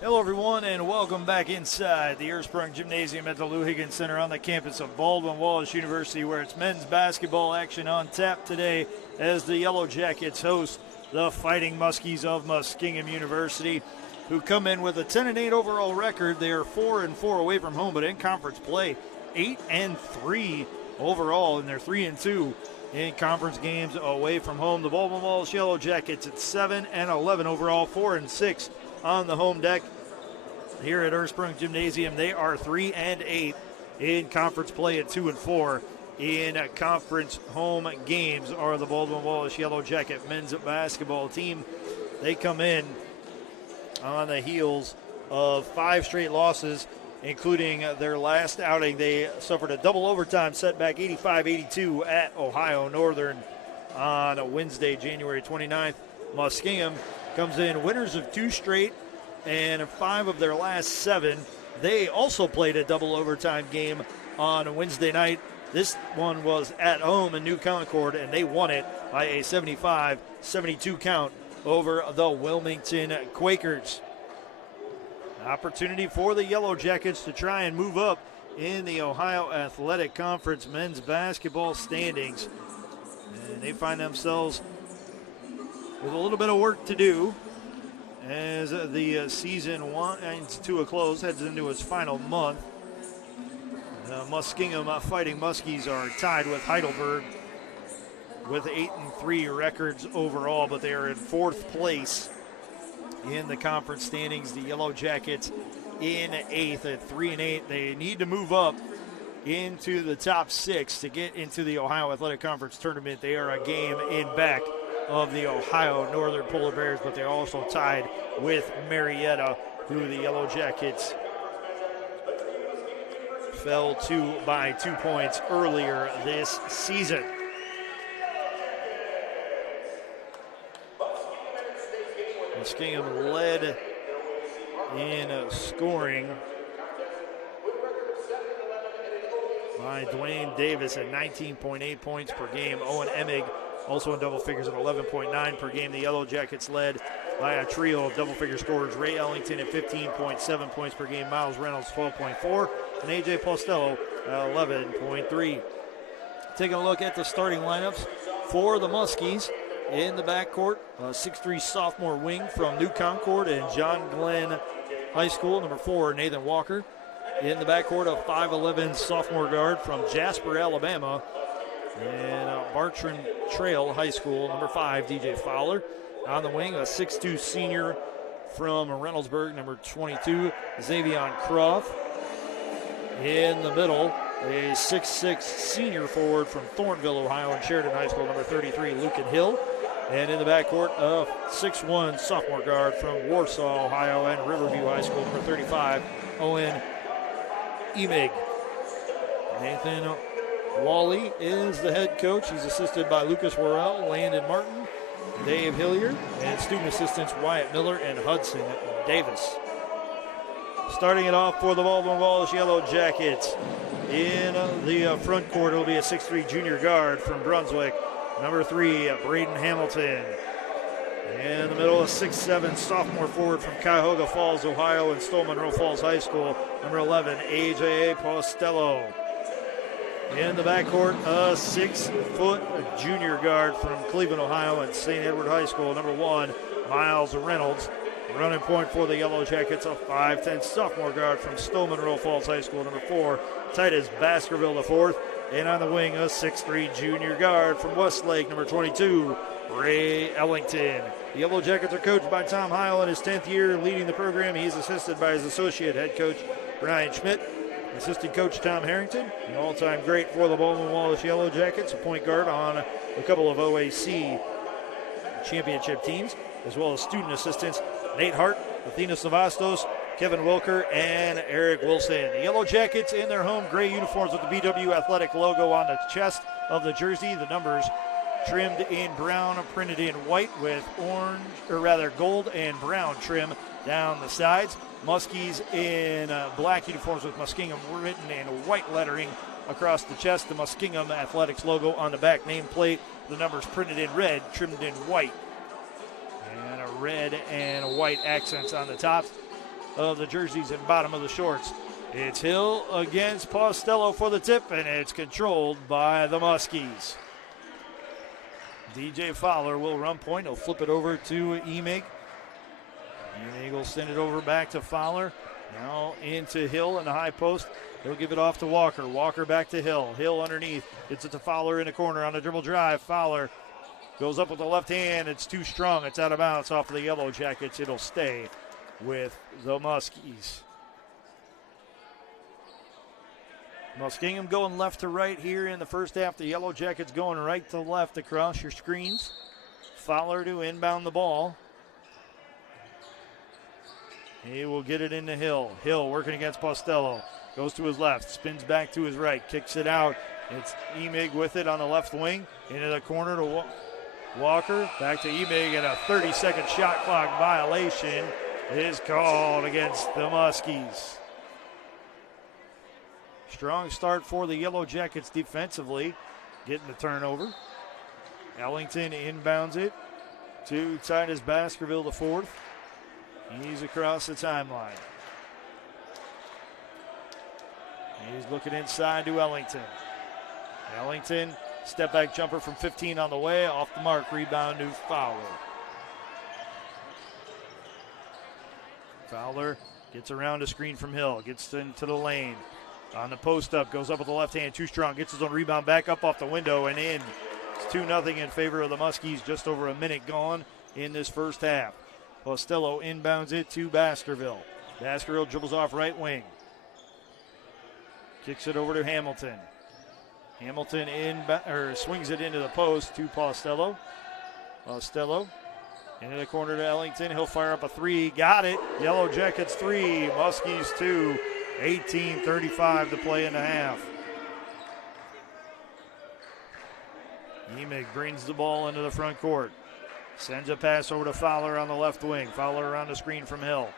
Hello, everyone, and welcome back inside the Ursprung Gymnasium at the Lou Higgins Center on the campus of Baldwin Wallace University, where it's men's basketball action on tap today as the Yellow Jackets host the Fighting Muskies of Muskingum University, who come in with a 10-8 overall record. They are 4-4 away from home, but in conference play, 8-3 overall, and they're 3-2 in conference games away from home. The Baldwin Wallace Yellow Jackets at 7-11 overall, 4-6 on the home deck. Here at Ursprung Gymnasium, they are 3-8 in conference play at 2-4 in conference home games. Are the Baldwin Wallace Yellow Jacket men's basketball team. They come in on the heels of 5 straight losses, including their last outing. They suffered a double overtime setback, 85-82 at Ohio Northern on Wednesday, January 29th. Muskingum comes in winners of 2 straight and 5 of their last 7. They also played a double overtime game on Wednesday night. This one was at home in New Concord, and they won it by a 75-72 count over the Wilmington Quakers. Opportunity for the Yellow Jackets to try and move up in the Ohio Athletic Conference men's basketball standings. And they find themselves with a little bit of work to do as the season winds to a close, heads into its final month. Muskingum Fighting Muskies are tied with Heidelberg with 8-3 records overall, but they are in 4th place in the conference standings. The Yellow Jackets in 8th at 3-8. They need to move up into the top 6 to get into the Ohio Athletic Conference tournament. They are a game in back of the Ohio Northern Polar Bears, but they're also tied with Marietta, who the Yellow Jackets fell to by 2 points earlier this season. Muskingum led in scoring by Dwayne Davis at 19.8 points per game. Owen Emig also in double figures at 11.9 per game. The Yellow Jackets led by a trio of double-figure scorers. Ray Ellington at 15.7 points per game. Miles Reynolds 12.4. And A.J. Postello at 11.3. Taking a look at the starting lineups for the Muskies. In the backcourt, 6'3 sophomore wing from New Concord and John Glenn High School. Number 4, Nathan Walker. In the backcourt, a 5'11 sophomore guard from Jasper, Alabama. And Bartram Trail High School, number 5, DJ Fowler. On the wing, a 6'2 senior from Reynoldsburg, number 22, Xavion Croft. In the middle, a 6'6 senior forward from Thornville, Ohio, and Sheridan High School, number 33, Lucan Hill. And in the backcourt, a 6'1 sophomore guard from Warsaw, Ohio, and Riverview High School, number 35, Owen Emig. Nathan Wally is the head coach. He's assisted by Lucas Worrell, Landon Martin, Dave Hilliard, and student assistants Wyatt Miller and Hudson Davis. Starting it off for the Baldwin Wallace Yellow Jackets. In the front court, it'll be a 6'3 junior guard from Brunswick, number 3, Braden Hamilton. In the middle, a 6'7 sophomore forward from Cuyahoga Falls, Ohio, and Stowe Monroe Falls High School, number 11, A.J. Postello. In the backcourt, a 6-foot junior guard from Cleveland, Ohio, and St. Edward High School, number 1, Miles Reynolds. Running point for the Yellow Jackets, a 5'10 sophomore guard from Stowe Monroe Falls High School, number 4, Titus Baskerville IV. And on the wing, a 6'3 junior guard from Westlake, number 22, Ray Ellington. The Yellow Jackets are coached by Tom Heil in his 10th year leading the program. He's assisted by his associate head coach, Brian Schmidt. Assistant coach Tom Harrington, an all-time great for the Baldwin Wallace Yellow Jackets, a point guard on a couple of OAC championship teams, as well as student assistants Nate Hart, Athena Savastos, Kevin Wilker, and Eric Wilson. The Yellow Jackets in their home gray uniforms with the BW Athletic logo on the chest of the jersey. The numbers trimmed in brown, printed in white with gold and brown trim down the sides. Muskies in black uniforms with Muskingum written in white lettering across the chest. The Muskingum Athletics logo on the back nameplate. The numbers printed in red, trimmed in white. And a red and white accents on the tops. of the jerseys and bottom of the shorts. It's Hill against Postello for the tip, and it's controlled by the Muskies. DJ Fowler will run point. He'll flip it over to Emig. Emig will send it over back to Fowler. Now into Hill in the high post. He'll give it off to Walker. Walker back to Hill. Hill underneath. Gets it to Fowler in the corner on the dribble drive. Fowler goes up with the left hand. It's too strong. It's out of bounds off of the Yellow Jackets. It'll stay with the Muskies. Muskingum going left to right here in the first half. The Yellow Jackets going right to left across your screens. Fowler to inbound the ball. He will get it into Hill. Hill working against Postello. Goes to his left, spins back to his right, kicks it out. It's Emig with it on the left wing. Into the corner to Walker. Back to Emig, and a 30-second shot clock violation is called against the Muskies. Strong start for the Yellow Jackets defensively, getting the turnover. Ellington inbounds it to Titus Baskerville, the fourth. He's across the timeline. He's looking inside to Ellington. Ellington, step back jumper from 15 on the way, off the mark, rebound to Fowler. Fowler gets around a screen from Hill, gets into the lane. On the post up, goes up with the left hand, too strong, gets his own rebound back up off the window and in. It's 2-0 in favor of the Muskies, just over a minute gone in this first half. Postello inbounds it to Baskerville. Baskerville dribbles off right wing. Kicks it over to Hamilton. Hamilton swings it into the post to Postello. Postello into the corner to Ellington. He'll fire up a three. Got it. Yellow Jackets 3. Muskies 2. 18:35 to play in the half. Emig brings the ball into the front court. Sends a pass over to Fowler on the left wing. Fowler around the screen from Hill.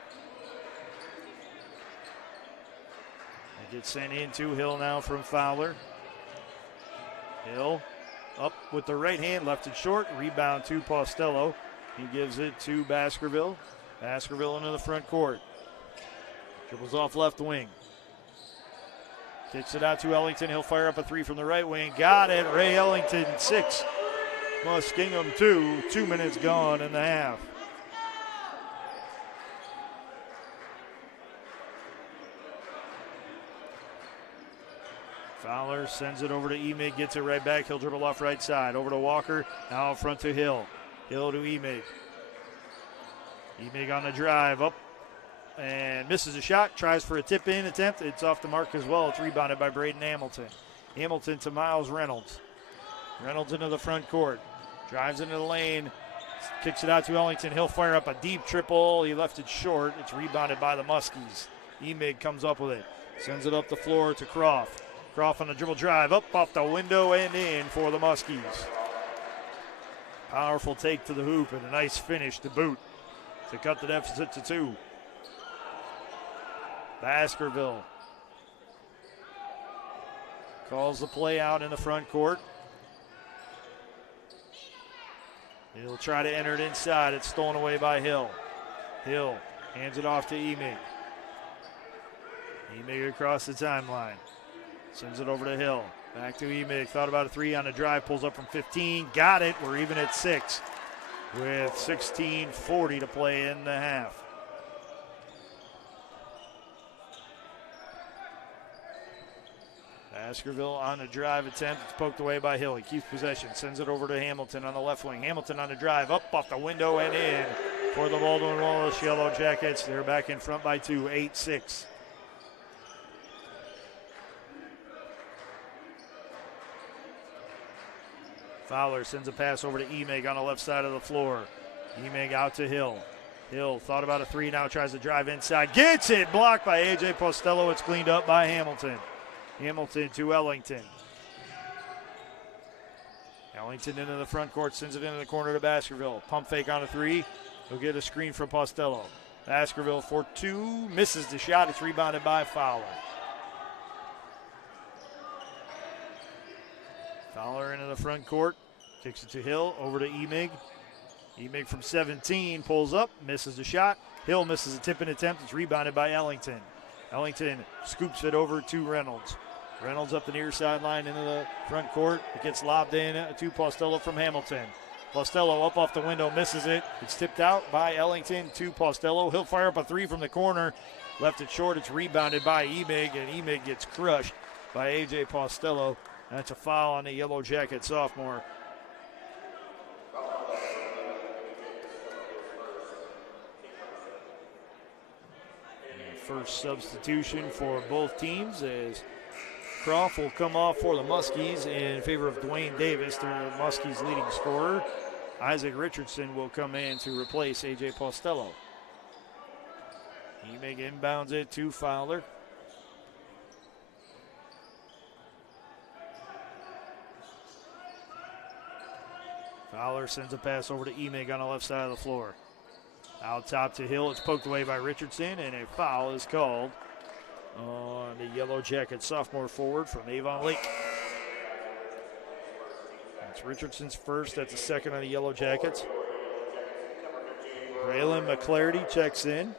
It gets sent into Hill now from Fowler. Hill up with the right hand, left it short. Rebound to Postello. He gives it to Baskerville. Baskerville into the front court. Dribbles off left wing. Kicks it out to Ellington. He'll fire up a three from the right wing. Got it. Ray Ellington 6. Muskingum 2. 2 minutes gone in the half. Fowler sends it over to Emig. Gets it right back. He'll dribble off right side. Over to Walker. Now in front to Hill. Hill to Emig. Emig on the drive. Up. And misses a shot, tries for a tip-in attempt. It's off the mark as well. It's rebounded by Braden Hamilton. Hamilton to Miles Reynolds. Reynolds into the front court. Drives into the lane. Kicks it out to Ellington. He'll fire up a deep triple. He left it short. It's rebounded by the Muskies. Emig comes up with it. Sends it up the floor to Croft. Croft on the dribble drive. Up off the window and in for the Muskies. Powerful take to the hoop and a nice finish to boot to cut the deficit to 2. Baskerville calls the play out in the front court. He'll try to enter it inside. It's stolen away by Hill. Hill hands it off to Emig. Emig across the timeline. Sends it over to Hill. Back to Emig. Thought about a three on the drive. Pulls up from 15. Got it. We're even at 6 with 16:40 to play in the half. Baskerville on a drive attempt. It's poked away by Hill. He keeps possession. Sends it over to Hamilton on the left wing. Hamilton on the drive. Up off the window and in for the Baldwin Wallace Yellow Jackets. They're back in front by 2. 8-6. Fowler sends a pass over to Emig on the left side of the floor. Emig out to Hill. Hill thought about a three. Now tries to drive inside. Gets it. Blocked by A.J. Postello. It's cleaned up by Hamilton. Hamilton to Ellington. Ellington into the front court, sends it into the corner to Baskerville. Pump fake on a three. He'll get a screen from Postello. Baskerville for 2, misses the shot. It's rebounded by Fowler. Fowler into the front court, kicks it to Hill, over to Emig. Emig from 17 pulls up, misses the shot. Hill misses a tipping attempt. It's rebounded by Ellington. Ellington scoops it over to Reynolds. Reynolds up the near sideline into the front court. It gets lobbed in to Postello from Hamilton. Postello up off the window, misses it. It's tipped out by Ellington to Postello. He'll fire up a three from the corner. Left it short. It's rebounded by Emig, and Emig gets crushed by A.J. Postello. That's a foul on the Yellow Jacket sophomore. First substitution for both teams as Croft will come off for the Muskies in favor of Dwayne Davis, the Muskies leading scorer. Isaac Richardson will come in to replace A.J. Postello. Emig inbounds it to Fowler. Fowler sends a pass over to Emig on the left side of the floor. Out top to Hill. It's poked away by Richardson, and a foul is called on the Yellow Jacket sophomore forward from Avon Lake. That's Richardson's first. That's the second on the Yellow Jackets. Braylon McClarty checks in.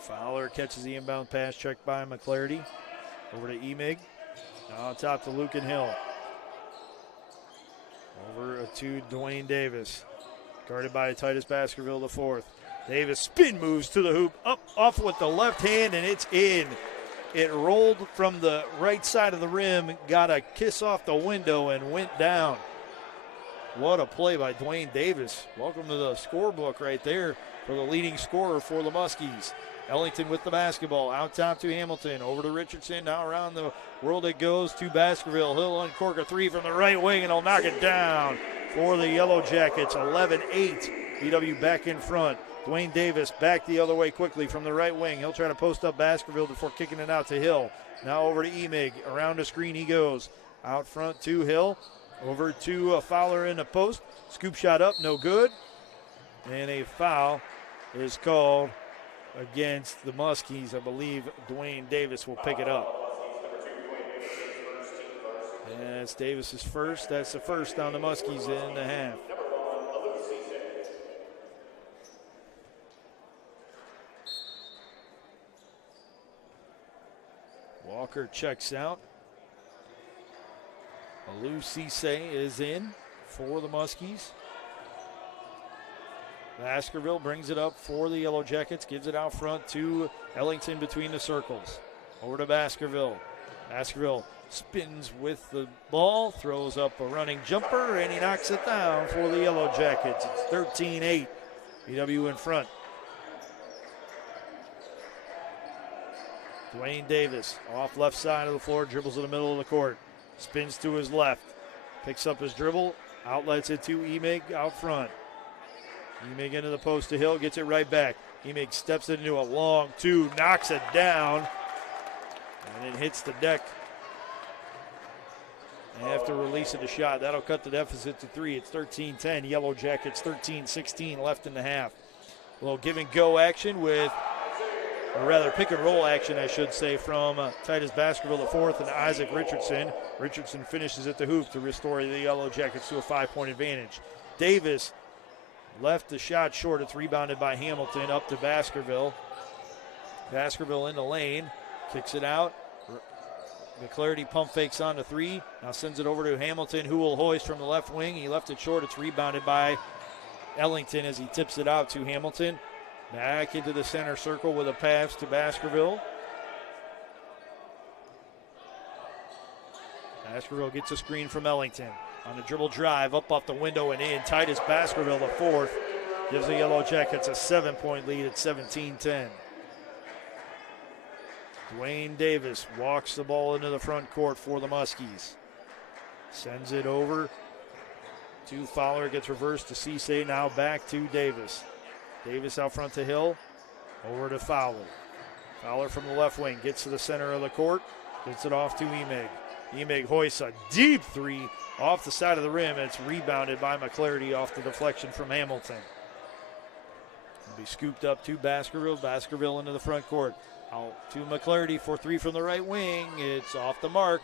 Fowler catches the inbound pass, checked by McClarty. Over to Emig. Now on top to Lucan Hill. Over to Dwayne Davis. Guarded by Titus Baskerville the fourth. Davis spin moves to the hoop. Up off with the left hand, and it's in. It rolled from the right side of the rim, got a kiss off the window, and went down. What a play by Dwayne Davis. Welcome to the scorebook right there for the leading scorer for the Muskies. Ellington with the basketball, out top to Hamilton, over to Richardson, now around the world it goes to Baskerville. He'll uncork a three from the right wing, and he'll knock it down for the Yellow Jackets. 11-8, BW back in front. Dwayne Davis back the other way quickly from the right wing. He'll try to post up Baskerville before kicking it out to Hill. Now over to Emig, around the screen he goes. Out front to Hill, over to Fowler in the post. Scoop shot up, no good. And a foul is called against the Muskies. I believe Dwayne Davis will pick it up. And that's Davis's first. That's the first on the Muskies in the half. Walker checks out. Lou Cisse is in for the Muskies. Baskerville brings it up for the Yellow Jackets, gives it out front to Ellington between the circles. Over to Baskerville. Baskerville spins with the ball, throws up a running jumper, and he knocks it down for the Yellow Jackets. It's 13-8, BW in front. Dwayne Davis off left side of the floor, dribbles in the middle of the court. Spins to his left, picks up his dribble, outlets it to Emig out front. Emig into the post to Hill, gets it right back. Emig steps it into a long two, knocks it down, and it hits the deck. After releasing the shot, that'll cut the deficit to 3. It's 13-10. Yellow Jackets 13-16 left in the half. A little give and go action with, or rather pick and roll action, I should say, from Titus Baskerville the fourth and Isaac Richardson. Richardson finishes at the hoop to restore the Yellow Jackets to a 5-point advantage. Davis left the shot short. It's rebounded by Hamilton up to Baskerville. Baskerville in the lane, kicks it out. McClarty pump fakes on the three. Now sends it over to Hamilton, who will hoist from the left wing. He left it short. It's rebounded by Ellington as he tips it out to Hamilton. Back into the center circle with a pass to Baskerville. Baskerville gets a screen from Ellington. On the dribble drive, up off the window and in. Titus Baskerville, the fourth, gives the Yellow Jackets a 7-point lead at 17-10. Dwayne Davis walks the ball into the front court for the Muskies. Sends it over to Fowler, gets reversed to Cisse, now back to Davis. Davis out front to Hill, over to Fowler. Fowler from the left wing, gets to the center of the court, gets it off to Emig. Emig hoists a deep three off the side of the rim, and it's rebounded by McClarty off the deflection from Hamilton. It'll be scooped up to Baskerville. Baskerville into the front court. Out to McClarty for three from the right wing. It's off the mark.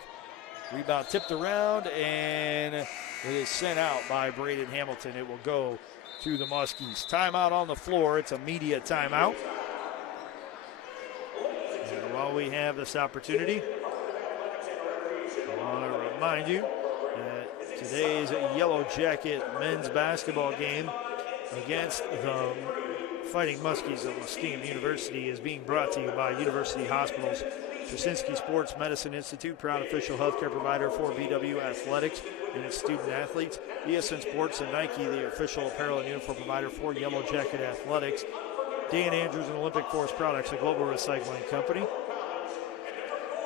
Rebound tipped around, and it is sent out by Braden Hamilton. It will go to the Muskies. Timeout on the floor. It's a media timeout. And while we have this opportunity, I want to remind you that today's Yellow Jacket men's basketball game against the Fighting Muskies of Muskingum University is being brought to you by University Hospitals, Krasinski Sports Medicine Institute, proud official healthcare provider for BW Athletics and its student athletes, ESN Sports and Nike, the official apparel and uniform provider for Yellow Jacket Athletics, Dan Andrews and Olympic Forest Products, a global recycling company,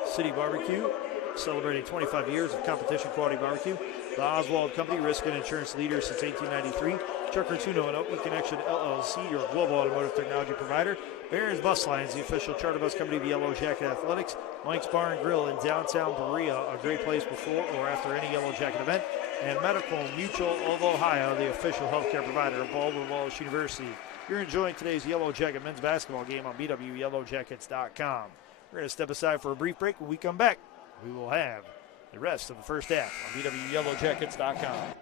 City Barbecue, celebrating 25 years of competition quality barbecue, the Oswald Company, risk and insurance leader since 1893, Trucker Tuno and Oakley Connection LLC, your global automotive technology provider, Barron's Bus Lines, the official charter bus company of Yellow Jacket Athletics, Mike's Bar and Grill in downtown Berea, a great place before or after any Yellow Jacket event, and Medical Mutual of Ohio, the official healthcare provider of Baldwin Wallace University. You're enjoying today's Yellow Jacket men's basketball game on BWYellowJackets.com. We're going to step aside for a brief break. When we come back, we will have the rest of the first half on BWYellowJackets.com.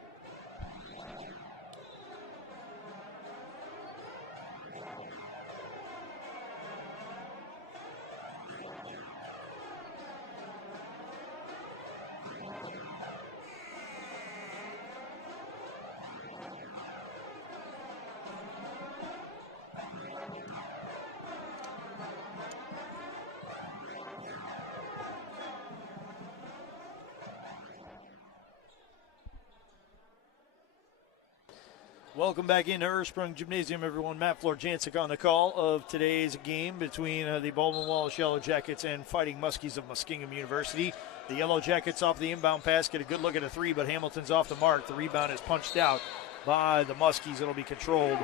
Welcome back into Ursprung Gymnasium, everyone. Matt Florjancic on the call of today's game between the Baldwin Wallace Yellow Jackets and Fighting Muskies of Muskingum University. The Yellow Jackets off the inbound pass get a good look at a three, but Hamilton's off the mark. The rebound is punched out by the Muskies. It'll be controlled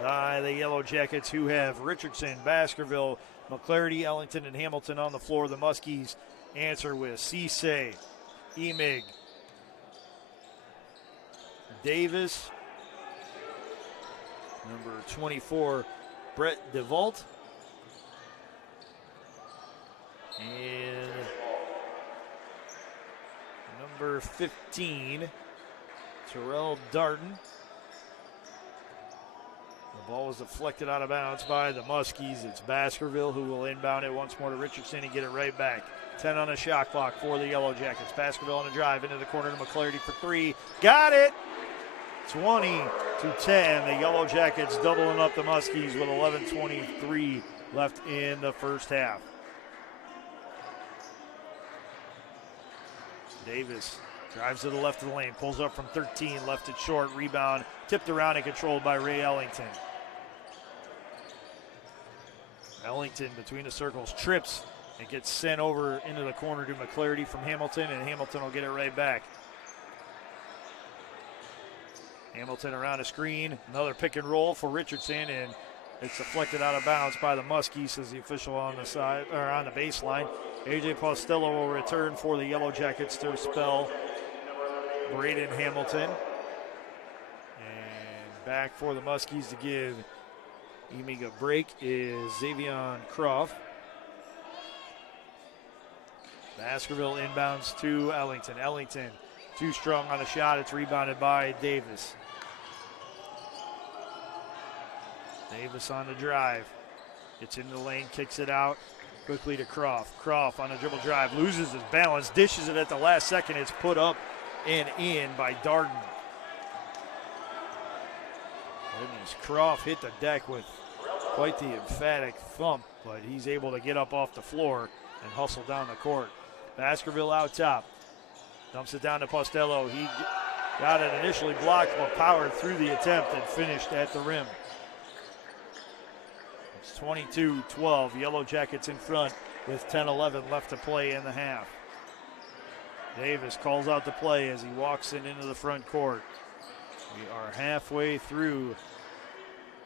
by the Yellow Jackets, who have Richardson, Baskerville, McClarty, Ellington, and Hamilton on the floor. The Muskies answer with Cisse, Emig, Davis, number 24, Brett DeVault, and number 15, Terrell Darden. The ball was deflected out of bounds by the Muskies. It's Baskerville who will inbound it once more to Richardson and get it right back. 10 on the shot clock for the Yellow Jackets. Baskerville on a drive into the corner to McClarty for three. Got it! 20-10. The Yellow Jackets doubling up the Muskies with 11:23 left in the first half. Davis drives to the left of the lane, pulls up from 13, left it short, rebound, tipped around and controlled by Ray Ellington. Ellington between the circles, trips and gets sent over into the corner to McClarty from Hamilton, and Hamilton will get it right back. Hamilton around a screen, another pick and roll for Richardson, and it's deflected out of bounds by the Muskies, says the official on the side or on the baseline. AJ Postello will return for the Yellow Jackets to expel Braden Hamilton. And back for the Muskies to give Emig a break is Xavion Croft. Baskerville inbounds to Ellington. Ellington too strong on the shot. It's rebounded by Davis. Davis on the drive. Gets into the lane, kicks it out quickly to Croft. Croft on a dribble drive, loses his balance, dishes it at the last second. It's put up and in by Darden. Goodness, Croft hit the deck with quite the emphatic thump, but he's able to get up off the floor and hustle down the court. Baskerville out top. Dumps it down to Postello. He got it initially blocked, but powered through the attempt and finished at the rim. It's 22-12. Yellow Jackets in front with 10-11 left to play in the half. Davis calls out the play as he walks into the front court. We are halfway through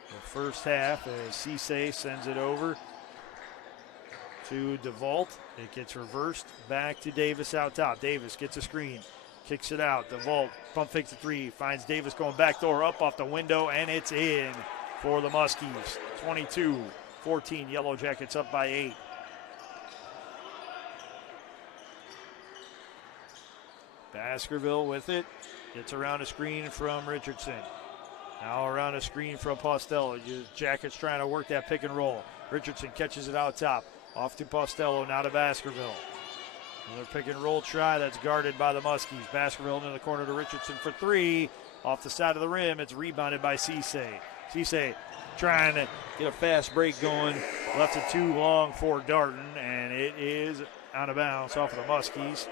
the first half as Cisse sends it over to DeVault. It gets reversed back to Davis out top. Davis gets a screen, kicks it out. DeVault pump fakes the three, finds Davis going back door up off the window, and it's in for the Muskies. 14. Yellow Jackets up by 8. Baskerville with it. Gets around a screen from Richardson. Now around a screen from Postello. Jackets trying to work that pick and roll. Richardson catches it out top. Off to Postello, now to Baskerville. Another pick and roll try that's guarded by the Muskies. Baskerville into the corner to Richardson for 3. Off the side of the rim, it's rebounded by Cisse. Cisse trying to get a fast break going. Left it too long for Darden, and it is out of bounds off of the Muskies.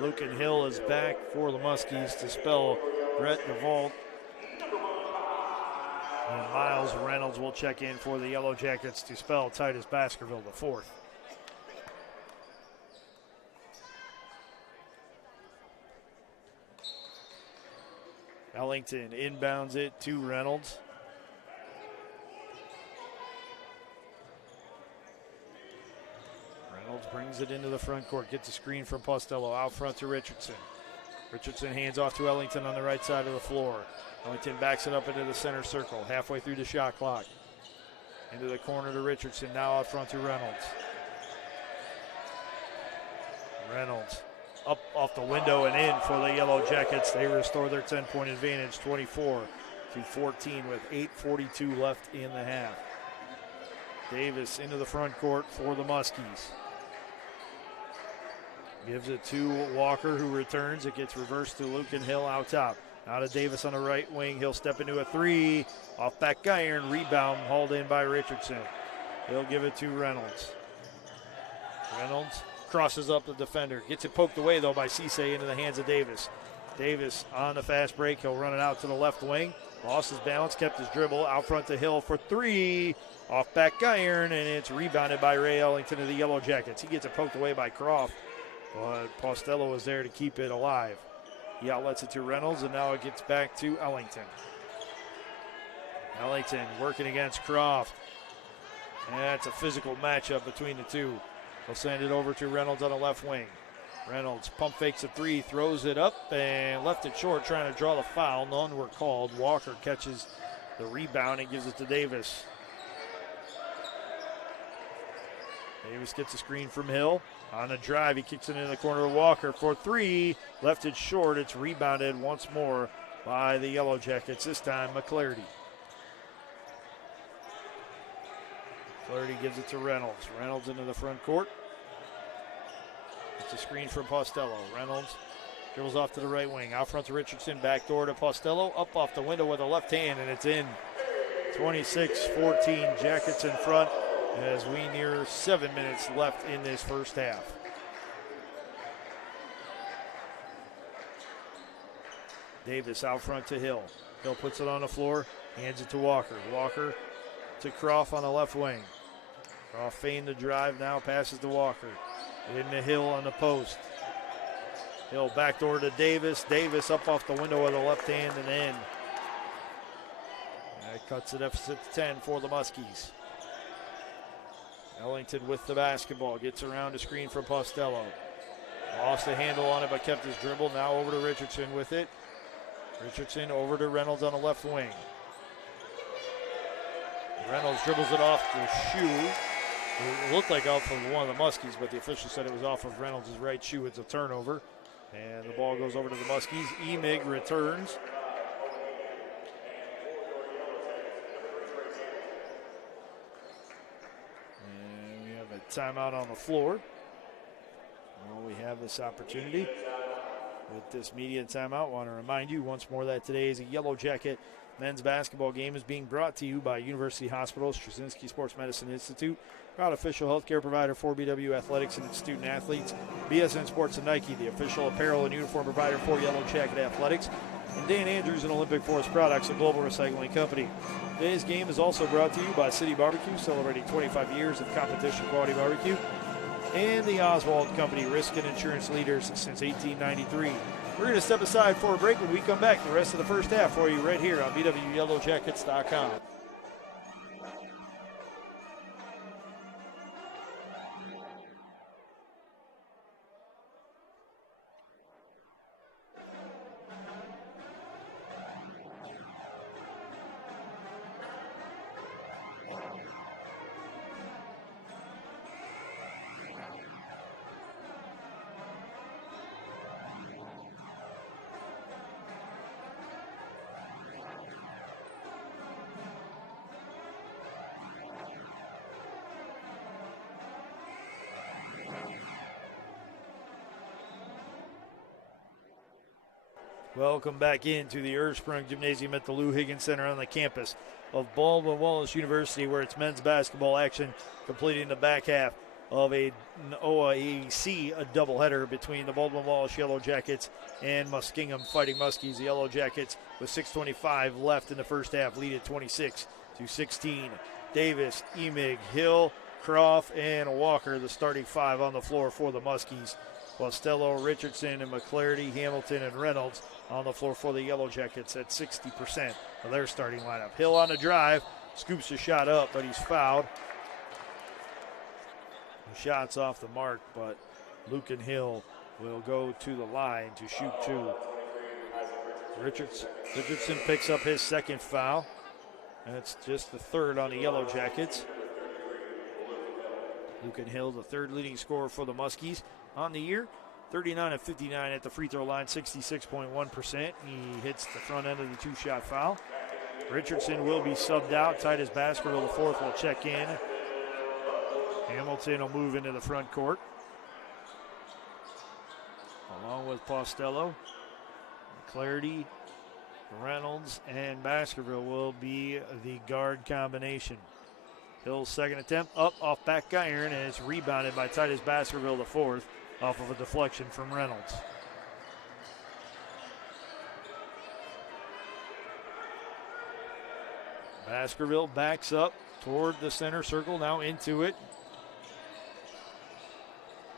Lucan Hill is back for the Muskies to spell Brett DeVault. And Miles Reynolds will check in for the Yellow Jackets to spell Titus Baskerville the fourth. Ellington inbounds it to Reynolds. Reynolds brings it into the front court, gets a screen from Postello, out front to Richardson. Richardson hands off to Ellington on the right side of the floor. Ellington backs it up into the center circle, halfway through the shot clock. Into the corner to Richardson, now out front to Reynolds. Reynolds up off the window and in for the Yellow Jackets. They restore their 10-point advantage, 24-14 with 8:42 left in the half. Davis into the front court for the Muskies. Gives it to Walker, who returns. It gets reversed to Lucan Hill out top. Now to Davis on the right wing. He'll step into a 3. Off back iron. Rebound hauled in by Richardson. He'll give it to Reynolds. Reynolds crosses up the defender. Gets it poked away, though, by Cisse into the hands of Davis. Davis on the fast break. He'll run it out to the left wing. Lost his balance, kept his dribble. Out front to Hill for 3. Off back iron, and it's rebounded by Ray Ellington of the Yellow Jackets. He gets it poked away by Croft, but Postello was there to keep it alive. He outlets it to Reynolds, and now it gets back to Ellington. Ellington working against Croft. And that's a physical matchup between the two. They'll send it over to Reynolds on the left wing. Reynolds pump fakes a 3, throws it up, and left it short, trying to draw the foul. None were called. Walker catches the rebound and gives it to Davis. Davis gets a screen from Hill. On the drive, he kicks it in the corner of Walker for 3. Left it short. It's rebounded once more by the Yellow Jackets, this time McClarty. McClarty gives it to Reynolds. Reynolds into the front court. It's a screen from Postello. Reynolds dribbles off to the right wing. Out front to Richardson. Back door to Postello. Up off the window with a left hand, and it's in. 26-14. Jackets in front as we near 7 minutes left in this first half. Davis out front to Hill. Hill puts it on the floor, hands it to Walker. Walker to Croft on the left wing. Croft feigned the drive, now passes to Walker. Into Hill on the post. Hill backdoor to Davis. Davis up off the window with a left hand and in. That cuts the deficit to 10 for the Muskies. Ellington with the basketball. Gets around a screen from Postello. Lost the handle on it but kept his dribble. Now over to Richardson with it. Richardson over to Reynolds on the left wing. Reynolds dribbles it off the shoe. It looked like out from one of the Muskies, but the official said it was off of Reynolds' right shoe. It's a turnover. And the ball goes over to the Muskies. Emig returns. And we have a timeout on the floor. Well, we have this opportunity with this media timeout. I want to remind you once more that today is a Yellow Jacket men's basketball game is being brought to you by University Hospital, Straczynski Sports Medicine Institute, proud official healthcare provider for BW Athletics and its student athletes, BSN Sports and Nike, the official apparel and uniform provider for Yellow Jacket Athletics, and Dan Andrews and Olympic Forest Products, a global recycling company. Today's game is also brought to you by City Barbecue, celebrating 25 years of competition quality barbecue, and the Oswald Company, risk and insurance leaders since 1893. We're going to step aside for a break. When we come back, the rest of the first half for you right here on BWYellowJackets.com. Welcome back into the Ursprung Gymnasium at the Lou Higgins Center on the campus of Baldwin Wallace University, where it's men's basketball action completing the back half of an OAC doubleheader between the Baldwin Wallace Yellow Jackets and Muskingum Fighting Muskies. The Yellow Jackets, with 6:25 left in the first half, lead at 26-16. Davis, Emig, Hill, Croft, and Walker, the starting five on the floor for the Muskies. Costello, Richardson, and McClarty, Hamilton, and Reynolds on the floor for the Yellow Jackets at 60% of their starting lineup. Hill on the drive, scoops a shot up, but he's fouled. The shot's off the mark, but Luke and Hill will go to the line to shoot two. Richardson picks up his second foul. That's just the third on the Yellow Jackets. Luke and Hill, the third leading scorer for the Muskies on the year. 39 of 59 at the free throw line, 66.1%. He hits the front end of the two-shot foul. Richardson will be subbed out. Titus Baskerville, the fourth, will check in. Hamilton will move into the front court, along with Costello. McClarty, Reynolds, and Baskerville will be the guard combination. Hill's second attempt up off back iron, and it's rebounded by Titus Baskerville, the fourth, off of a deflection from Reynolds. Baskerville backs up toward the center circle, now into it.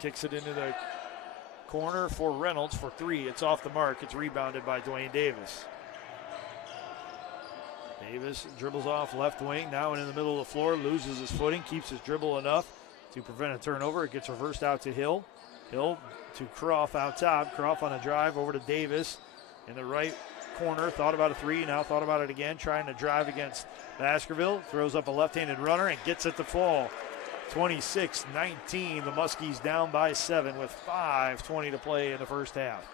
Kicks it into the corner for Reynolds for three. It's off the mark. It's rebounded by Dwayne Davis. Davis dribbles off left wing, now in the middle of the floor, loses his footing, keeps his dribble enough to prevent a turnover. It gets reversed out to Hill. Hill to Croft out top. Croft on a drive over to Davis in the right corner. Thought about a three, now thought about it again, trying to drive against Baskerville. Throws up a left-handed runner and gets it to fall. 26-19, the Muskies down by 7 with 5:20 to play in the first half.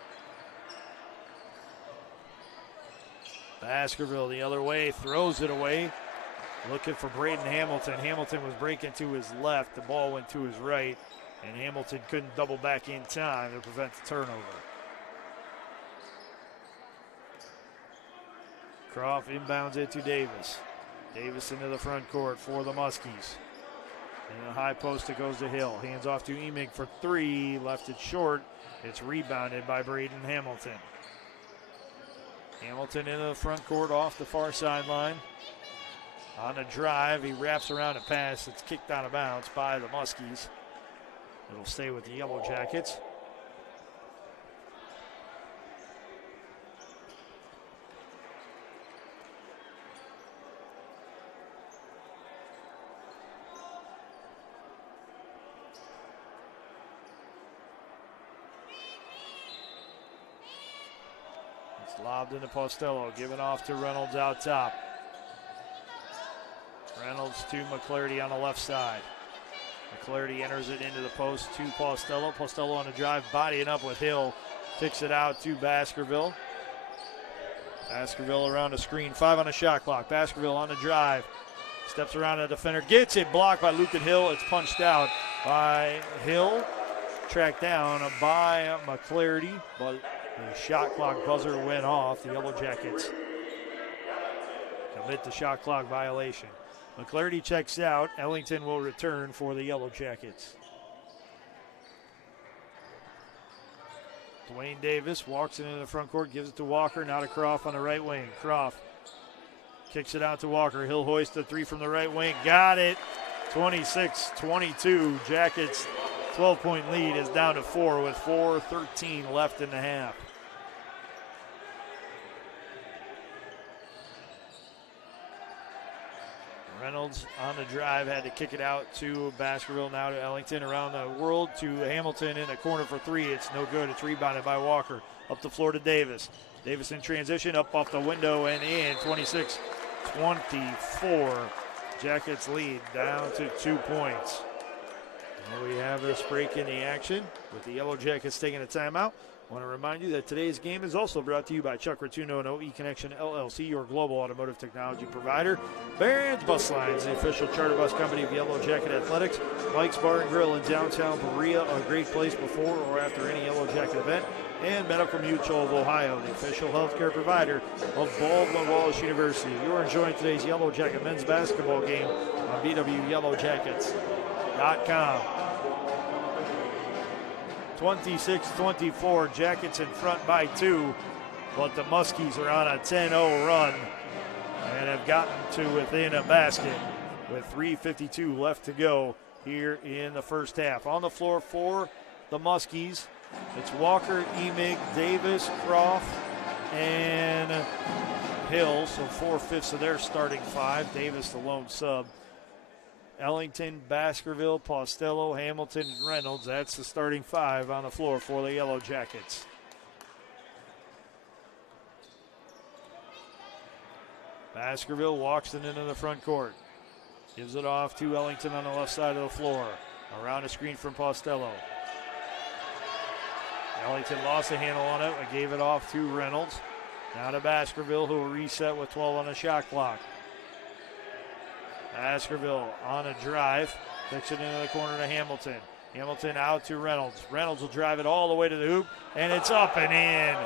Baskerville the other way, throws it away. Looking for Braden Hamilton. Hamilton was breaking to his left. The ball went to his right, and Hamilton couldn't double back in time to prevent the turnover. Croft inbounds it to Davis. Davis into the front court for the Muskies. In the high post, it goes to Hill. Hands off to Emig for three. Left it short. It's rebounded by Braden Hamilton. Hamilton into the front court off the far sideline. On a drive, he wraps around a pass. It's kicked out of bounds by the Muskies. It'll stay with the Yellow Jackets. Lobbed into Costello, given off to Reynolds out top. Reynolds to McClarty on the left side. McClarty enters it into the post to Costello. Costello on the drive, bodying up with Hill. Kicks it out to Baskerville. Baskerville around the screen, 5 on the shot clock. Baskerville on the drive. Steps around a defender, gets it blocked by Luke and Hill. It's punched out by Hill. Tracked down by McClarty, but the shot clock buzzer went off. The Yellow Jackets commit the shot clock violation. McClarty checks out. Ellington will return for the Yellow Jackets. Dwayne Davis walks into the front court, gives it to Walker, now to Croft on the right wing. Croft kicks it out to Walker. He'll hoist the three from the right wing. Got it. 26-22. Jackets' 12-point lead is down to 4 with 4:13 left in the half. Reynolds on the drive, had to kick it out to Baskerville, now to Ellington, around the world to Hamilton in the corner for three. It's no good. It's rebounded by Walker. Up the floor to Davis. Davis in transition, up off the window and in. 26-24. Jackets lead down to 2 points. Well, we have this break in the action with the Yellow Jackets taking a timeout. I want to remind you that today's game is also brought to you by Chuck Rotuno and OE Connection LLC, your global automotive technology provider. Barron's Bus Lines, the official charter bus company of Yellow Jacket Athletics. Mike's Bar and Grill in downtown Berea, a great place before or after any Yellow Jacket event. and Medical Mutual of Ohio, the official healthcare provider of Baldwin Wallace University. You are enjoying today's Yellow Jacket men's basketball game on BWYellowJackets.com. 26-24, Jackets in front by 2, but the Muskies are on a 10-0 run and have gotten to within a basket with 3:52 left to go here in the first half. On the floor for the Muskies, it's Walker, Emig, Davis, Croft, and Hill, so 4/5 of their starting 5. Davis the lone sub. Ellington, Baskerville, Postello, Hamilton, and Reynolds. That's the starting 5 on the floor for the Yellow Jackets. Baskerville walks it into the front court. Gives it off to Ellington on the left side of the floor. Around a screen from Postello. Ellington lost the handle on it and gave it off to Reynolds. Now to Baskerville, who will reset with 12 on the shot clock. Baskerville on a drive. Kicks it into the corner to Hamilton. Hamilton out to Reynolds. Reynolds will drive it all the way to the hoop, and it's up and in.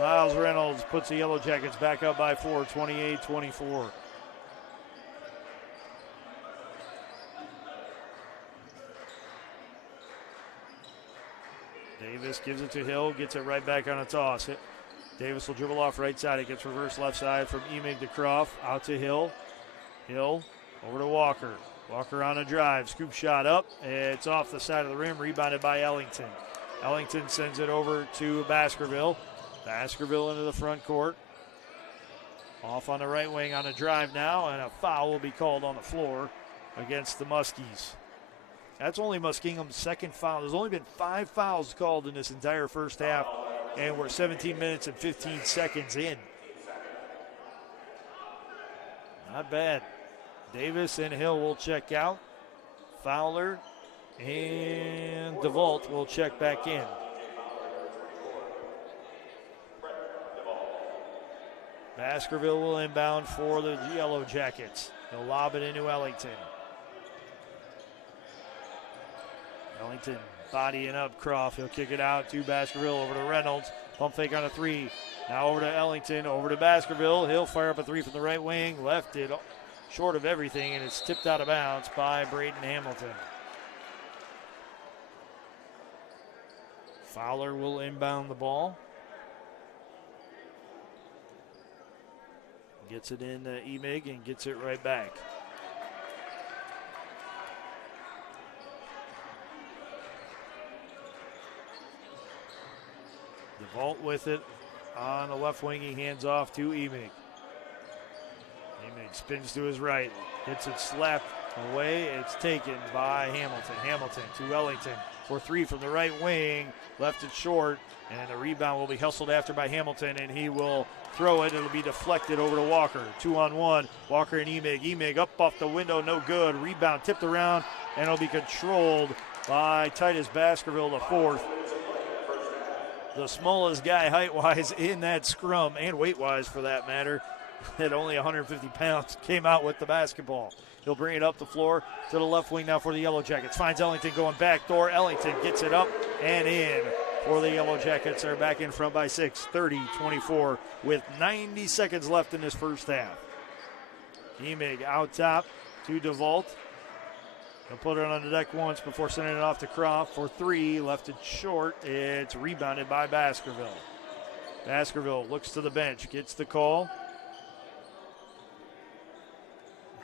Miles Reynolds puts the Yellow Jackets back up by 4, 28-24. Davis gives it to Hill, gets it right back on a toss. Davis will dribble off right side. It gets reversed left side from Emig to Croft. Out to Hill. Hill over to Walker. Walker on a drive. Scoop shot up. It's off the side of the rim. Rebounded by Ellington. Ellington sends it over to Baskerville. Baskerville into the front court. Off on the right wing on a drive now. And a foul will be called on the floor against the Muskies. That's only Muskingum's second foul. There's only been 5 fouls called in this entire first half. And we're 17 minutes and 15 seconds in. Not bad. Davis and Hill will check out. Fowler and DeVault will check back in. Baskerville will inbound for the Yellow Jackets. They'll lob it into Ellington. Ellington bodying up Croft. He'll kick it out to Baskerville over to Reynolds. Pump fake on a 3. Now over to Ellington, over to Baskerville. He'll fire up a 3 from the right wing. Left it short of everything, and it's tipped out of bounds by Braden Hamilton. Fowler will inbound the ball. Gets it in Emig and gets it right back. DeVault with it on the left wing. He hands off to Emig. Emig spins to his right. Gets it slapped away. It's taken by Hamilton. Hamilton to Ellington for 3 from the right wing. Left it short, and the rebound will be hustled after by Hamilton, and he will throw it. It'll be deflected over to Walker. 2-on-1. Walker and Emig. Emig up off the window, no good. Rebound tipped around, and it'll be controlled by Titus Baskerville, the 4th. The smallest guy height-wise in that scrum, and weight-wise for that matter, at only 150 pounds, came out with the basketball. He'll bring it up the floor to the left wing now for the Yellow Jackets. Finds Ellington going back door. Ellington gets it up and in for the Yellow Jackets. They're back in front by 6, 30-24, with 90 seconds left in this first half. Emig out top to DeVault. He'll put it on the deck once before sending it off to Croft for 3. Left it short. It's rebounded by Baskerville. Baskerville looks to the bench, gets the call,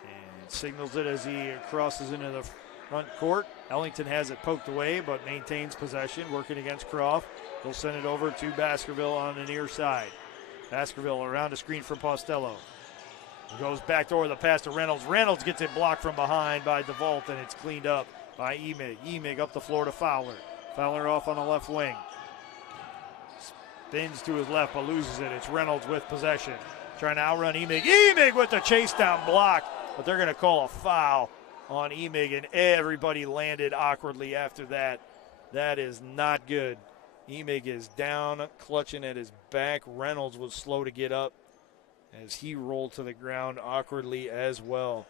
and signals it as he crosses into the front court. Ellington has it poked away, but maintains possession, working against Croft. They'll send it over to Baskerville on the near side. Baskerville around a screen from Postello. Goes back door with a pass to Reynolds. Reynolds gets it blocked from behind by DeVault, and it's cleaned up by Emig. Emig up the floor to Fowler. Fowler off on the left wing. Spins to his left, but loses it. It's Reynolds with possession. Trying to outrun Emig. Emig with the chase down block, but they're going to call a foul on Emig, and everybody landed awkwardly after that. That is not good. Emig is down, clutching at his back. Reynolds was slow to get up as he rolled to the ground awkwardly as well.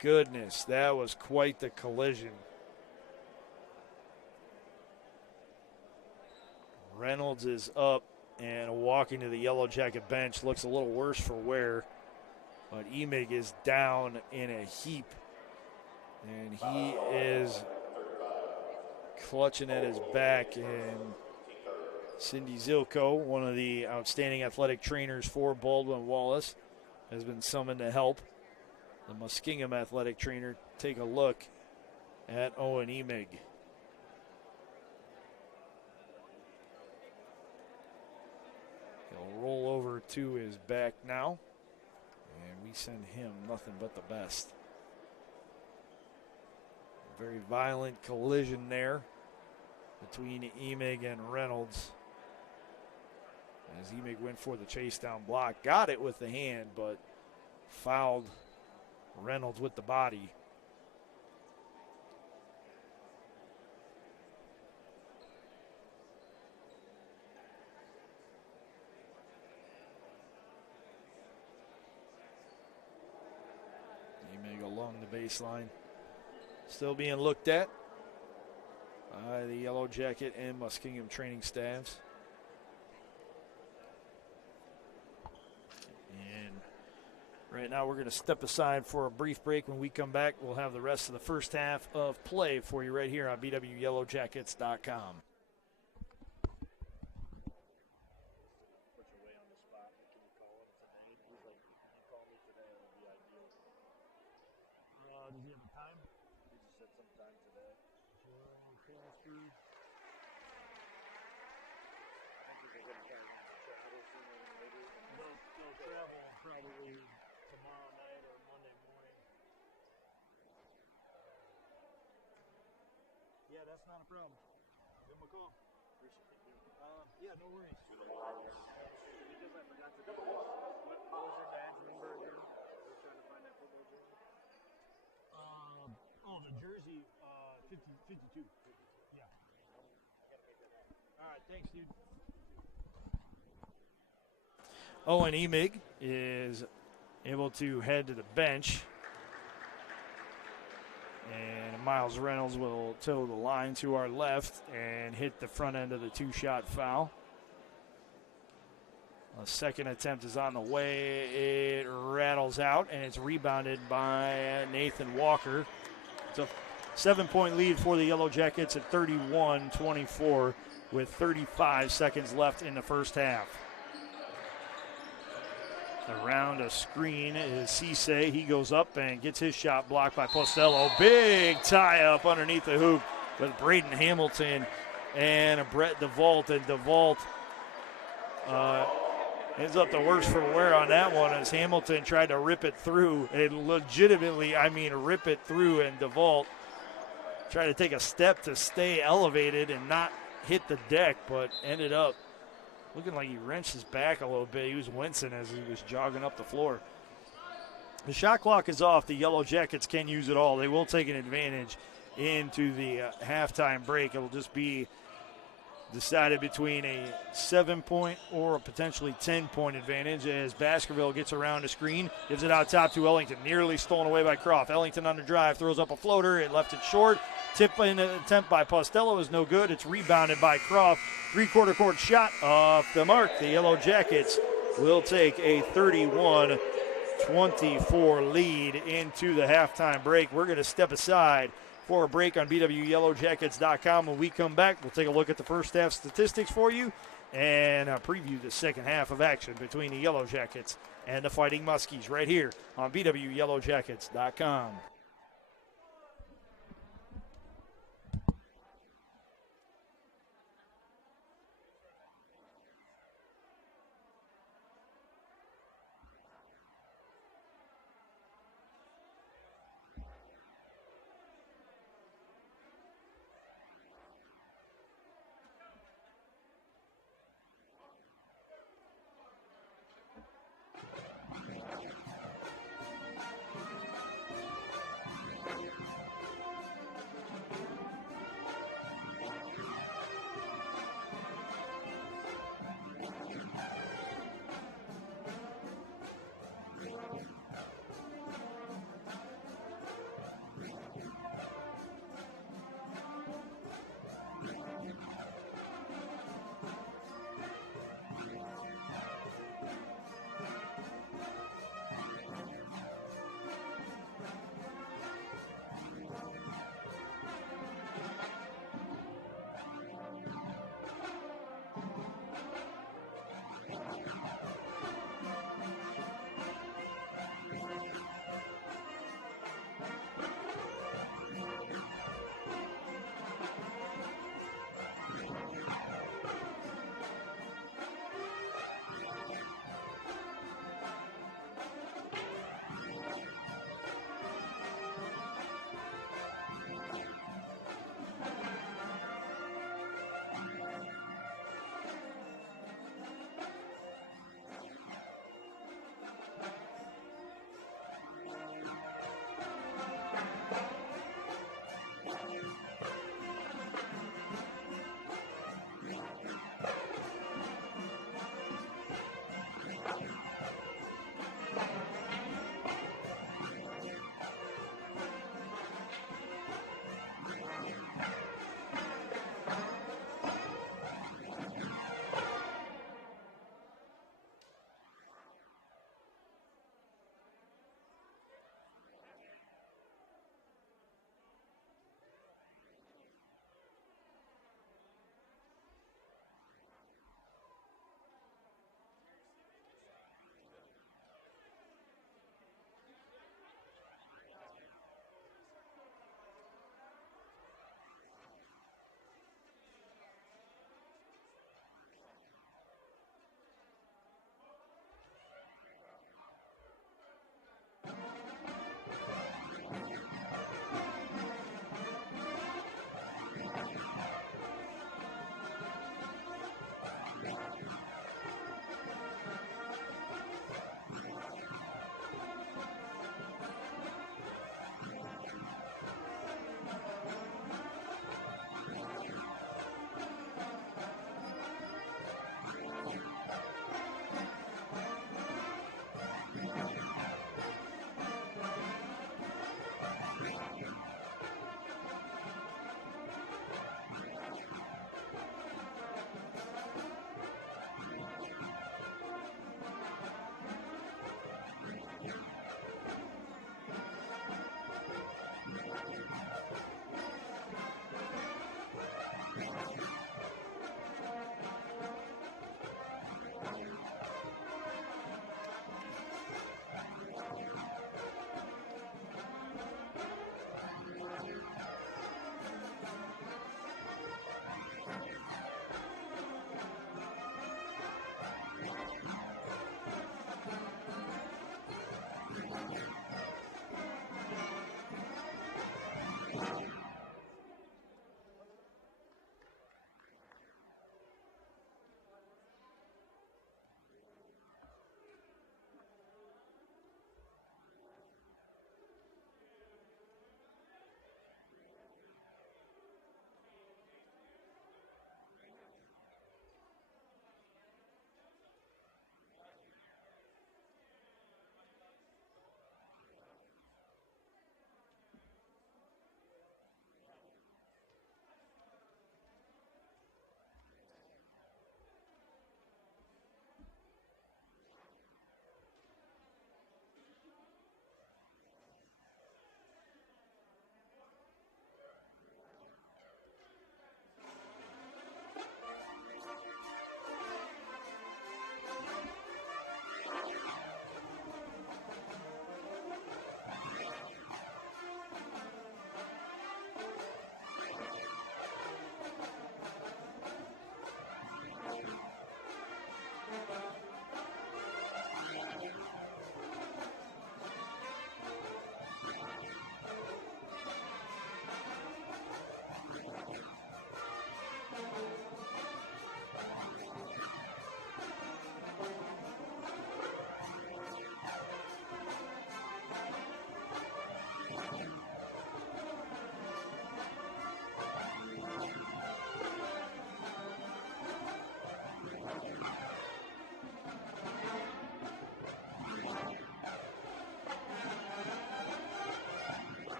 Goodness, that was quite the collision. Reynolds is up and walking to the Yellow Jacket bench. Looks a little worse for wear. But Emig is down in a heap. And he is clutching at his back. And Cindy Zilko, one of the outstanding athletic trainers for Baldwin Wallace, has been summoned to help the Muskingum athletic trainer take a look at Owen Emig. He'll roll over to his back now, and we send him nothing but the best. A very violent collision there between Emig and Reynolds. As Emig went for the chase down block, got it with the hand, but fouled Reynolds with the body. Emig along the baseline. Still being looked at by the Yellow Jacket and Muskingum training staffs. And right now we're going to step aside for a brief break. When we come back, we'll have the rest of the first half of play for you right here on BWYellowJackets.com. Does he have a time? He just said sometime today. Faster. I think he's going to try to travel sooner than maybe. They'll travel probably tomorrow night or Monday morning. Yeah, that's not a problem. Give him a call. Yeah, no worries. Because I forgot to do this. What was your badge number again? We're trying to find that football jersey. The jersey, 52. Yeah. All right, thanks, dude. Owen Emig is able to head to the bench. And Miles Reynolds will toe the line to our left and hit the front end of the two-shot foul. A second attempt is on the way. It rattles out, and it's rebounded by Nathan Walker. It's a 7-point lead for the Yellow Jackets at 31-24 with 35 seconds left in the first half. Around a screen is Cisse. He goes up and gets his shot blocked by Postello. Big tie-up underneath the hoop with Braden Hamilton and Brett DeVault. And DeVault ends up the worst for wear on that one as Hamilton tried to rip it through. And legitimately, rip it through, and DeVault tried to take a step to stay elevated and not hit the deck, but ended up looking like he wrenched his back a little bit. He was wincing as he was jogging up the floor. The shot clock is off. The Yellow Jackets can use it all. They will take an advantage into the halftime break. It will just be decided between a 7-point or a potentially 10-point advantage as Baskerville gets around the screen, gives it out top to Ellington, nearly stolen away by Croft. Ellington on the drive, throws up a floater. It left it short. Tip in an attempt by Postello is no good. It's rebounded by Croft. Three-quarter court shot off the mark. The Yellow Jackets will take a 31-24 lead into the halftime break. We're going to step aside for a break on BWYellowJackets.com. When we come back, we'll take a look at the first half statistics for you and preview the second half of action between the Yellow Jackets and the Fighting Muskies right here on BWYellowJackets.com.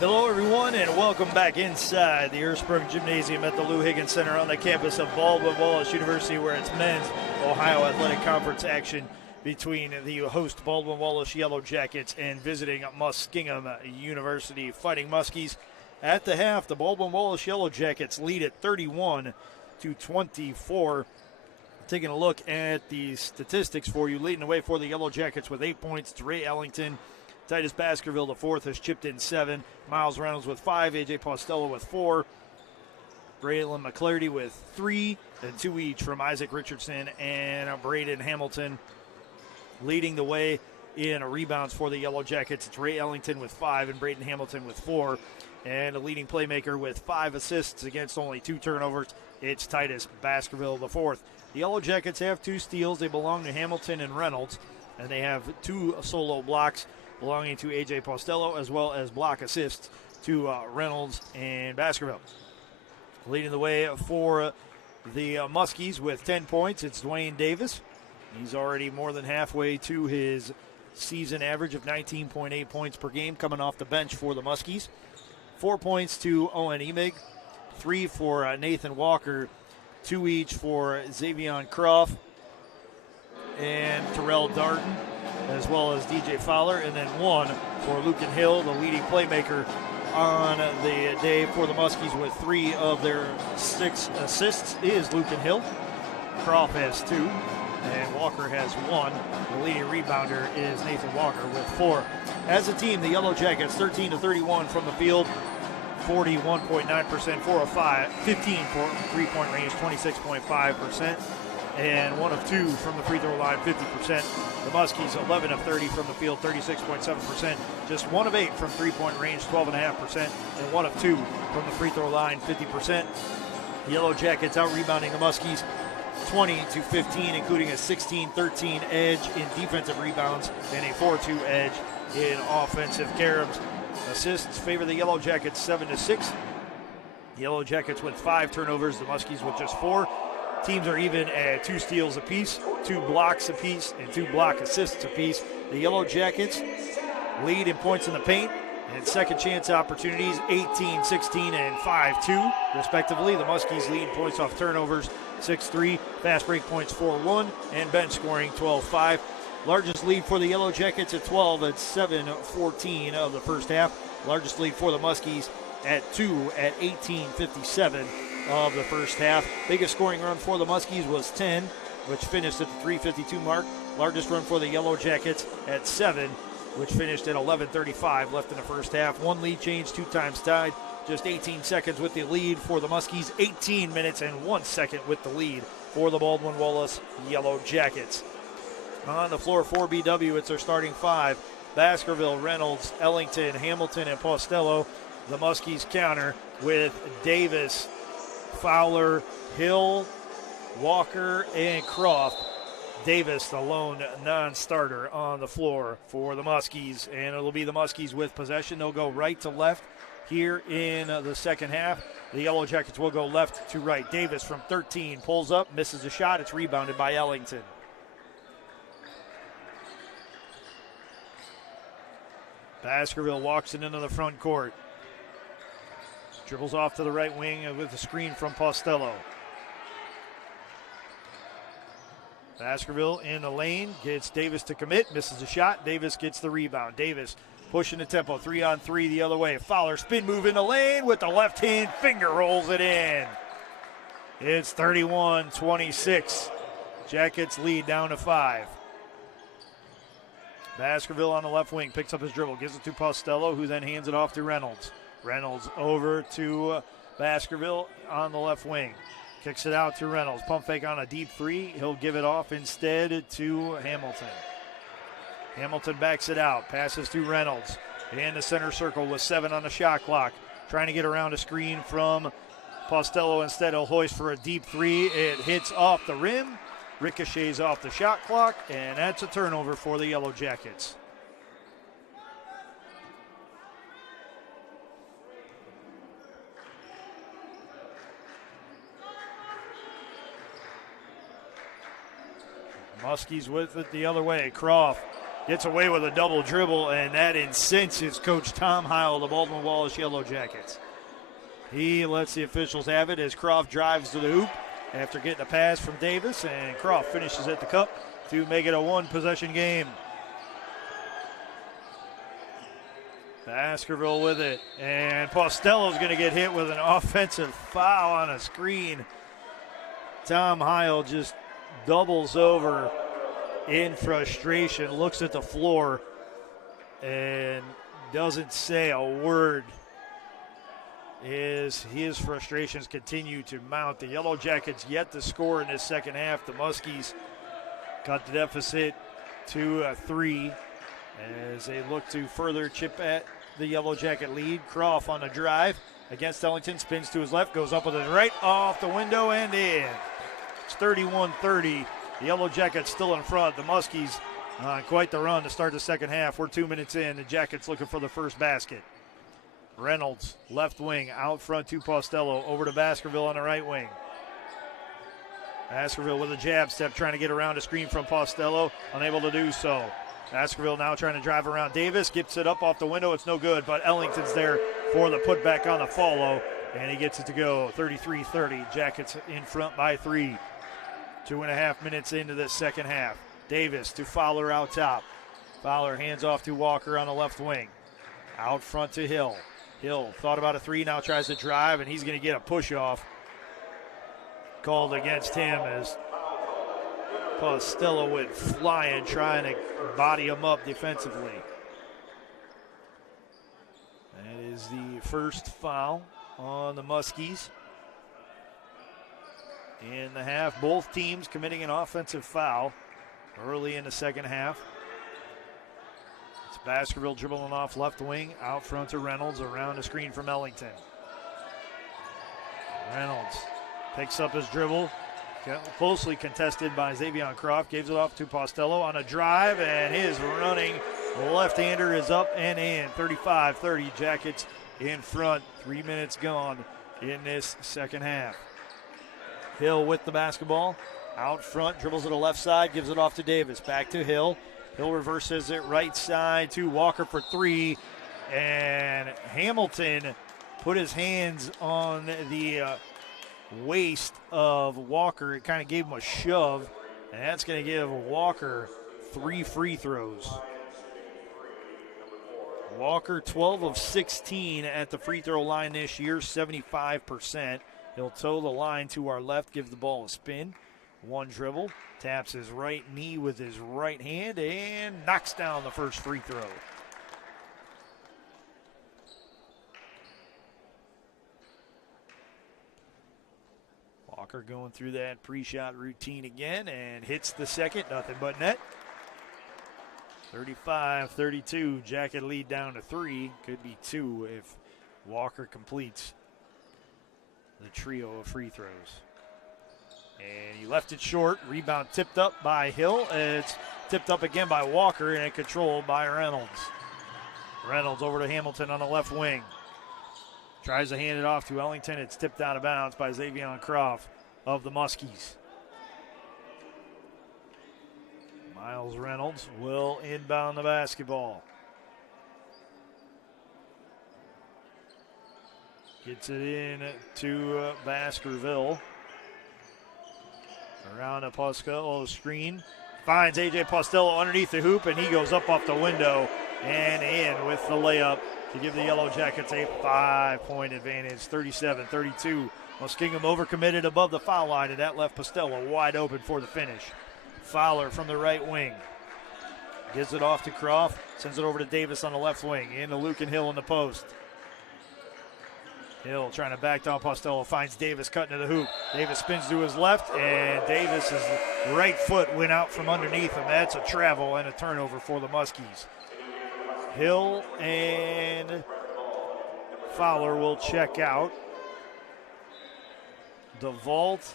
Hello, everyone, and welcome back inside the Ursprung Gymnasium at the Lou Higgins Center on the campus of Baldwin Wallace University, where it's men's Ohio Athletic Conference action between the host Baldwin Wallace Yellow Jackets and visiting Muskingum University Fighting Muskies. At the half, the Baldwin Wallace Yellow Jackets lead at 31-24. Taking a look at the statistics for you, leading the way for the Yellow Jackets with 8 points, it's Ray Ellington. Titus Baskerville, the fourth, has chipped in 7. Miles Reynolds with 5. A.J. Postello with 4. Braylon McClarty with 3. And 2 each from Isaac Richardson and Braden Hamilton. Leading the way in rebounds for the Yellow Jackets, it's Ray Ellington with 5 and Braden Hamilton with 4. And a leading playmaker with 5 assists against only 2 turnovers, it's Titus Baskerville, the fourth. The Yellow Jackets have 2 steals. They belong to Hamilton and Reynolds. And they have 2 solo blocks belonging to A.J. Postello, as well as block assists to Reynolds and Baskerville. Leading the way for the Muskies with 10 points, it's Dwayne Davis. He's already more than halfway to his season average of 19.8 points per game coming off the bench for the Muskies. 4 points to Owen Emig, 3 for Nathan Walker, 2 each for Xavion Croft and Terrell Darden, as well as DJ Fowler, and then 1 for Lucan Hill, the leading playmaker on the day for the Muskies with 3 of their 6 assists is Lucan Hill. Croft has 2, and Walker has 1. The leading rebounder is Nathan Walker with 4. As a team, the Yellow Jackets 13-31 from the field, 41.9%, 4 of 5, 15 for three-point range, 26.5%. And 1 of 2 from the free throw line, 50%. The Muskies, 11 of 30 from the field, 36.7%. Just 1 of 8 from three-point range, 12.5%. And 1 of 2 from the free throw line, 50%. The Yellow Jackets out-rebounding the Muskies 20-15, including a 16-13 edge in defensive rebounds and a 4-2 edge in offensive carries. Assists favor the Yellow Jackets 7-6. The Yellow Jackets with 5 turnovers, the Muskies with just 4. Teams are even at 2 steals apiece, 2 blocks apiece, and 2 block assists apiece. The Yellow Jackets lead in points in the paint and second chance opportunities, 18, 16, and 5-2, respectively. The Muskies lead in points off turnovers, 6-3, fast break points 4-1, and bench scoring 12-5. Largest lead for the Yellow Jackets at 12 at 7-14 of the first half. Largest lead for the Muskies at 2 at 18-57 of the first half. Biggest scoring run for the Muskies was 10, which finished at the 3:52 mark. Largest run for the Yellow Jackets at 7, which finished at 11:35 left in the first half. 1 lead change, 2 times tied. Just 18 seconds with the lead for the Muskies. 18 minutes and 1 second with the lead for the Baldwin Wallace Yellow Jackets. On the floor for BW, it's their starting 5. Baskerville, Reynolds, Ellington, Hamilton, and Postello. The Muskies counter with Davis, Fowler, Hill, Walker, and Croft. Davis, the lone non-starter on the floor for the Muskies, and it'll be the Muskies with possession. They'll go right to left here in the second half. The Yellow Jackets will go left to right. Davis from 13 pulls up, misses a shot. It's rebounded by Ellington. Baskerville walks it into the front court. Dribbles off to the right wing with a screen from Postello. Baskerville in the lane, gets Davis to commit, misses a shot. Davis gets the rebound. Davis pushing the tempo, 3-on-3 the other way. Fowler spin move in the lane with the left hand, finger rolls it in. It's 31-26. Jackets lead down to 5. Baskerville on the left wing, picks up his dribble, gives it to Postello, who then hands it off to Reynolds. Reynolds over to Baskerville on the left wing. Kicks it out to Reynolds. Pump fake on a deep 3. He'll give it off instead to Hamilton. Hamilton backs it out. Passes to Reynolds. In the center circle with 7 on the shot clock. Trying to get around a screen from Postello. Instead, he'll hoist for a deep 3. It hits off the rim. Ricochets off the shot clock. And that's a turnover for the Yellow Jackets. Muskies with it the other way. Croft gets away with a double dribble, and that incenses Coach Tom Heil, the Baldwin Wallace Yellow Jackets. He lets the officials have it as Croft drives to the hoop after getting a pass from Davis, and Croft finishes at the cup to make it a one-possession game. Baskerville with it, and Postello's going to get hit with an offensive foul on a screen. Tom Heil just doubles over in frustration, looks at the floor, and doesn't say a word as his frustrations continue to mount. The Yellow Jackets yet to score in this second half. The Muskies cut the deficit to 3 as they look to further chip at the Yellow Jacket lead. Croft on the drive against Ellington, spins to his left, goes up with his right, off the window and in. It's 31-30. The Yellow Jackets still in front. The Muskies on quite the run to start the second half. We're 2 minutes in. The Jackets looking for the first basket. Reynolds, left wing, out front to Postello, over to Baskerville on the right wing. Baskerville with a jab step, trying to get around a screen from Postello, unable to do so. Baskerville now trying to drive around Davis, gets it up off the window, it's no good, but Ellington's there for the putback on the follow, and he gets it to go. 33-30, Jackets in front by 3. 2.5 minutes into this second half. Davis to Fowler out top. Fowler hands off to Walker on the left wing. Out front to Hill. Hill thought about a 3, now tries to drive, and he's going to get a push-off called against him as Postello went flying, trying to body him up defensively. That is the first foul on the Muskies in the half. Both teams committing an offensive foul early in the second half. It's Baskerville dribbling off left wing, out front to Reynolds, around the screen from Ellington. Reynolds picks up his dribble, closely contested by Xavier Croft, gives it off to Postello on a drive, and his running left-hander is up and in. 35-30, Jackets in front. 3 minutes gone in this second half. Hill with the basketball, out front, dribbles to the left side, gives it off to Davis, back to Hill. Hill reverses it right side to Walker for 3, and Hamilton put his hands on the waist of Walker. It kind of gave him a shove, and that's going to give Walker 3 free throws. Walker 12 of 16 at the free throw line this year, 75%. He'll toe the line to our left, give the ball a spin. One dribble, taps his right knee with his right hand, and knocks down the first free throw. Walker going through that pre-shot routine again and hits the second, nothing but net. 35-32, Jacket lead down to 3, could be 2 if Walker completes the trio of free throws. And he left it short, rebound tipped up by Hill, and it's tipped up again by Walker and controlled by Reynolds. Reynolds over to Hamilton on the left wing. Tries to hand it off to Ellington. It's tipped out of bounds by Xavier Croft of the Muskies. Miles Reynolds will inbound the basketball. Gets it in to Baskerville. Around a Postello screen. Finds A.J. Postello underneath the hoop, and he goes up off the window and in with the layup to give the Yellow Jackets a 5-point advantage, 37-32. Muskingum overcommitted above the foul line, and that left Postello wide open for the finish. Fowler from the right wing. Gives it off to Croft, sends it over to Davis on the left wing, into Luke and Hill in the post. Hill trying to back down Postello, finds Davis cutting to the hoop. Davis spins to his left, and Davis's right foot went out from underneath him. That's a travel and a turnover for the Muskies. Hill and Fowler will check out. DeVault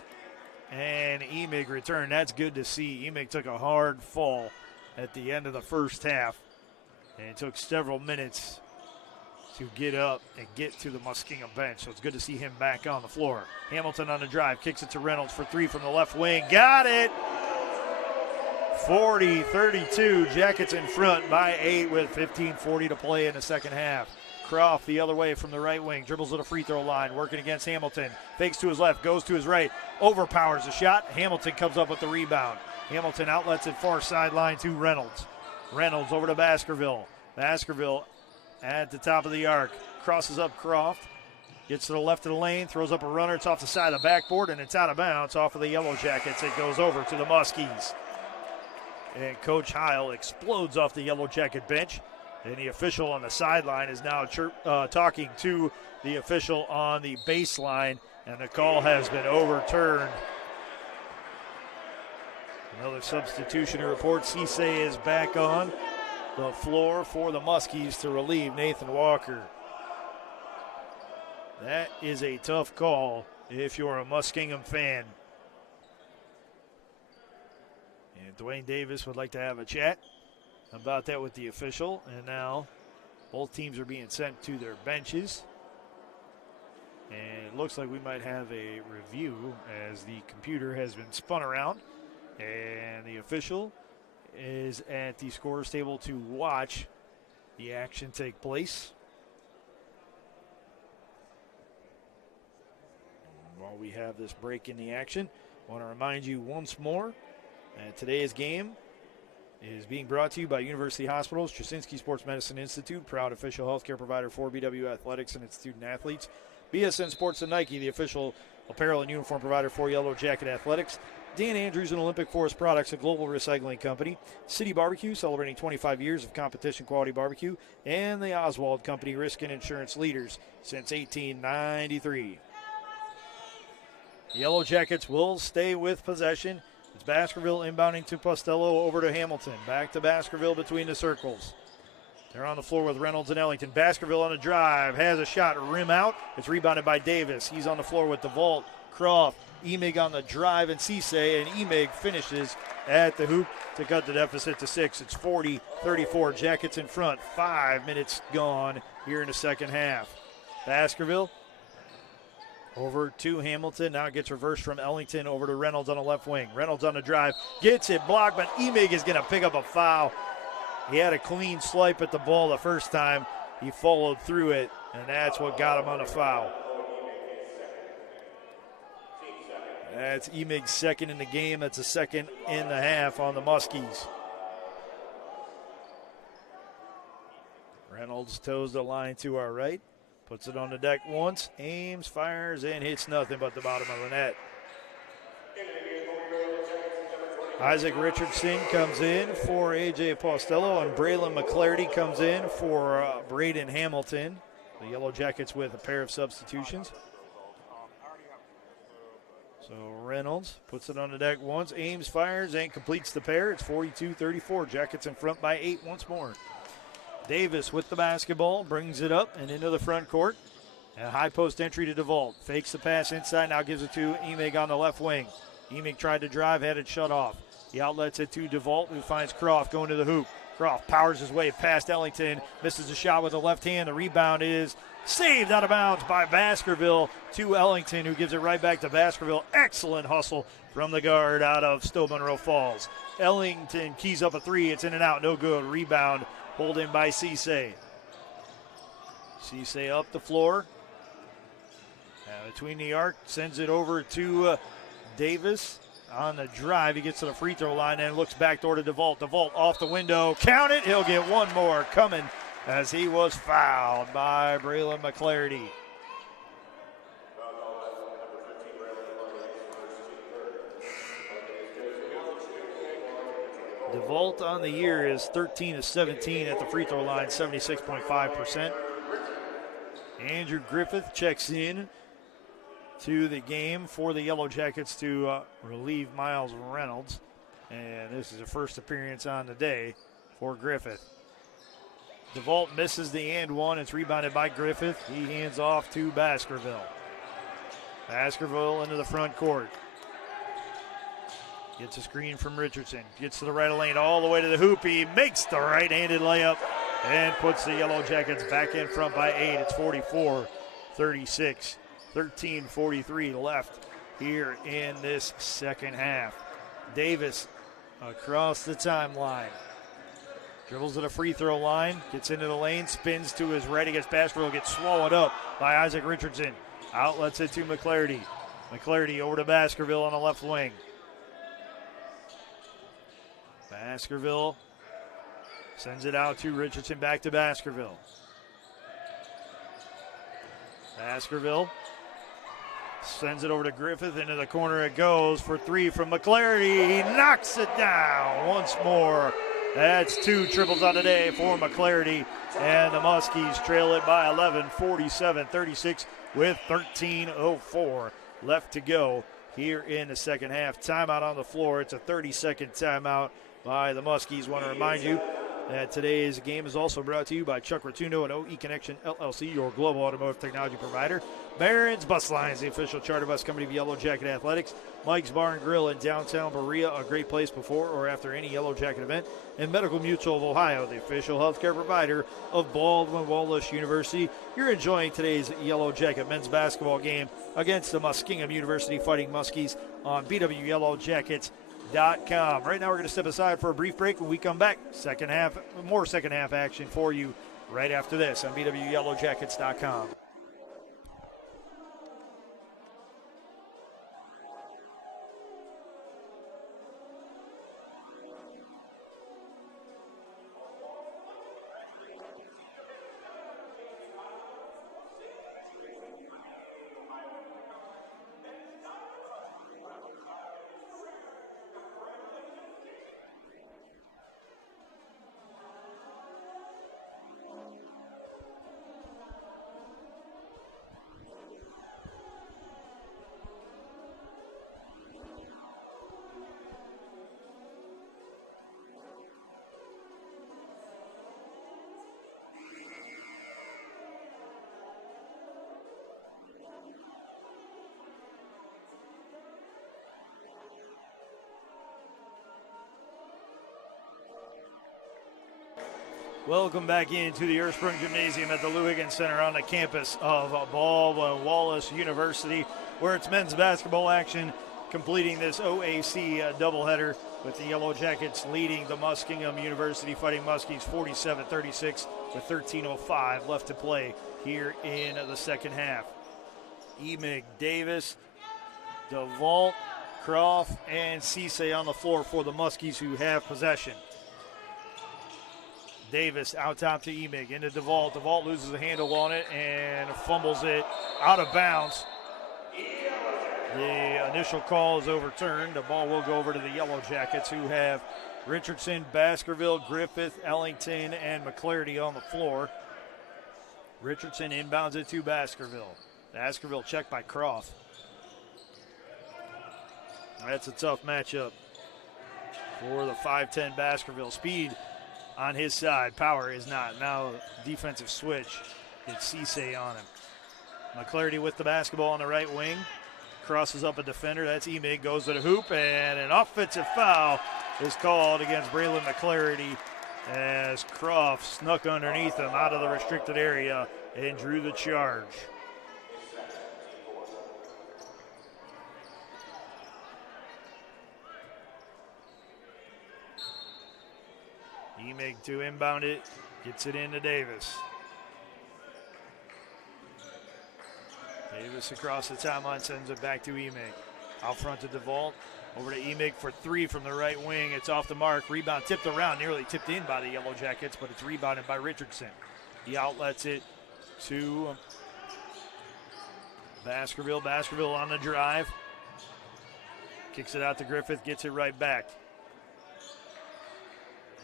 and Emig return. That's good to see. Emig took a hard fall at the end of the first half, and it took several minutes to get up and get to the Muskingum bench. So it's good to see him back on the floor. Hamilton on the drive, kicks it to Reynolds for 3 from the left wing. Got it! 40-32. Jackets in front by 8 with 15:40 to play in the second half. Croft the other way from the right wing, dribbles to the free throw line, working against Hamilton. Fakes to his left, goes to his right, overpowers the shot. Hamilton comes up with the rebound. Hamilton outlets it far sideline to Reynolds. Reynolds over to Baskerville. Baskerville at the top of the arc, crosses up Croft, gets to the left of the lane, throws up a runner. It's off the side of the backboard, and it's out of bounds off of the Yellow Jackets. It goes over to the Muskies. And Coach Heil explodes off the Yellow Jacket bench. And the official on the sideline is now talking to the official on the baseline, and the call has been overturned. Another substitution report. Cisse is back on the floor for the Muskies to relieve Nathan Walker. That is a tough call if you're a Muskingum fan. And Dwayne Davis would like to have a chat about that with the official. And now both teams are being sent to their benches. And it looks like we might have a review as the computer has been spun around. And the official is at the scorer's table to watch the action take place. And while we have this break in the action, I want to remind you once more that today's game is being brought to you by University Hospitals, Trasinski Sports Medicine Institute, proud official healthcare provider for BW Athletics and its student athletes. BSN Sports and Nike, the official apparel and uniform provider for Yellow Jacket Athletics. Dan Andrews and Olympic Forest Products, a global recycling company. City Barbecue, celebrating 25 years of competition quality barbecue. And the Oswald Company, risk and insurance leaders since 1893. Yellow Jackets will stay with possession. It's Baskerville inbounding to Postello over to Hamilton. Back to Baskerville between the circles. They're on the floor with Reynolds and Ellington. Baskerville on a drive, has a shot, rim out. It's rebounded by Davis. He's on the floor with DeVault, Croft, Emig on the drive, and Cisse, and Emig finishes at the hoop to cut the deficit to 6. It's 40-34. Jackets in front. 5 minutes gone here in the second half. Baskerville over to Hamilton. Now it gets reversed from Ellington over to Reynolds on the left wing. Reynolds on the drive. Gets it blocked, but Emig is going to pick up a foul. He had a clean swipe at the ball the first time. He followed through it, and that's what got him on a foul. That's Emig's second in the game. That's a second in the half on the Muskies. Reynolds toes the line to our right. Puts it on the deck once, aims, fires, and hits nothing but the bottom of the net. Isaac Richardson comes in for A.J. Postello, and Braylon McClarty comes in for Braden Hamilton. The Yellow Jackets with a pair of substitutions. So Reynolds puts it on the deck once, aims, fires, and completes the pair. It's 42-34. Jackets in front by 8 once more. Davis with the basketball, brings it up and into the front court. And a high post entry to DeVault. Fakes the pass inside, now gives it to Emig on the left wing. Emig tried to drive, had it shut off. He outlets it to DeVault, who finds Croft going to the hoop. Croft powers his way past Ellington, misses a shot with the left hand. The rebound is saved out of bounds by Baskerville to Ellington, who gives it right back to Baskerville. Excellent hustle from the guard out of Stowe Monroe Falls. Ellington keys up a three. It's in and out, no good. Rebound pulled in by Cisse. Cisse up the floor. Between the arc, sends it over to Davis. On the drive, he gets to the free throw line and looks back door to DeVault. DeVault off the window, count it. He'll get one more coming as he was fouled by Braylon McClarty. DeVault on the year is 13 of 17 at the free throw line, 76.5%. Andrew Griffith checks in to the game for the Yellow Jackets to relieve Miles Reynolds. And this is a first appearance on the day for Griffith. DeVault misses the and one. It's rebounded by Griffith. He hands off to Baskerville. Baskerville into the front court. Gets a screen from Richardson. Gets to the right of lane all the way to the hoop. He makes the right-handed layup and puts the Yellow Jackets back in front by 8. It's 44-36. 13:43 left here in this second half. Davis across the timeline. Dribbles to the free throw line, gets into the lane, spins to his right against Baskerville, gets swallowed up by Isaac Richardson. Outlets it to McClarty. McClarty over to Baskerville on the left wing. Baskerville sends it out to Richardson, back to Baskerville. Baskerville sends it over to Griffith, into the corner it goes for three from McClarty. He knocks it down once more. That's 2 triples on the day for McClarty, and the Muskies trail it by 11, 47-36 with 13:04 left to go here in the second half. Timeout on the floor. It's a 30-second timeout by the Muskies. Want to remind you that today's game is also brought to you by Chuck Rotundo and OE Connection LLC, your global automotive technology provider. Barron's Bus Lines, the official charter bus company of Yellow Jacket Athletics. Mike's Bar and Grill in downtown Berea, a great place before or after any Yellow Jacket event. And Medical Mutual of Ohio, the official healthcare provider of Baldwin Wallace University. You're enjoying today's Yellow Jacket men's basketball game against the Muskingum University Fighting Muskies on BWYellowJackets.com. Right now we're going to step aside for a brief break. When we come back, more second half action for you right after this on BWYellowJackets.com. Welcome back into the Ursprung Gymnasium at the Lou Higgins Center on the campus of Baldwin Wallace University, where it's men's basketball action, completing this OAC doubleheader with the Yellow Jackets leading the Muskingum University Fighting Muskies 47-36 with 13:05 left to play here in the second half. Emig, Davis, DeVault, Croft, and Cisse on the floor for the Muskies, who have possession. Davis out top to Emig, into DeVault. DeVault loses a handle on it and fumbles it out of bounds. The initial call is overturned. The ball will go over to the Yellow Jackets, who have Richardson, Baskerville, Griffith, Ellington, and McClarty on the floor. Richardson inbounds it to Baskerville. Baskerville checked by Croft. That's a tough matchup for the 5'10 Baskerville. Speed on his side, power is not. Now defensive switch. It's Cisse on him. McClarty with the basketball on the right wing. Crosses up a defender. That's Emig. Goes to the hoop, and an offensive foul is called against Braylon McClarty as Croft snuck underneath him out of the restricted area and drew the charge. Emig to inbound it, gets it into Davis. Davis across the timeline, sends it back to Emig. Out front to DeVault, over to Emig for three from the right wing. It's off the mark, rebound tipped around, nearly tipped in by the Yellow Jackets, but it's rebounded by Richardson. He outlets it to Baskerville. Baskerville on the drive. Kicks it out to Griffith, gets it right back.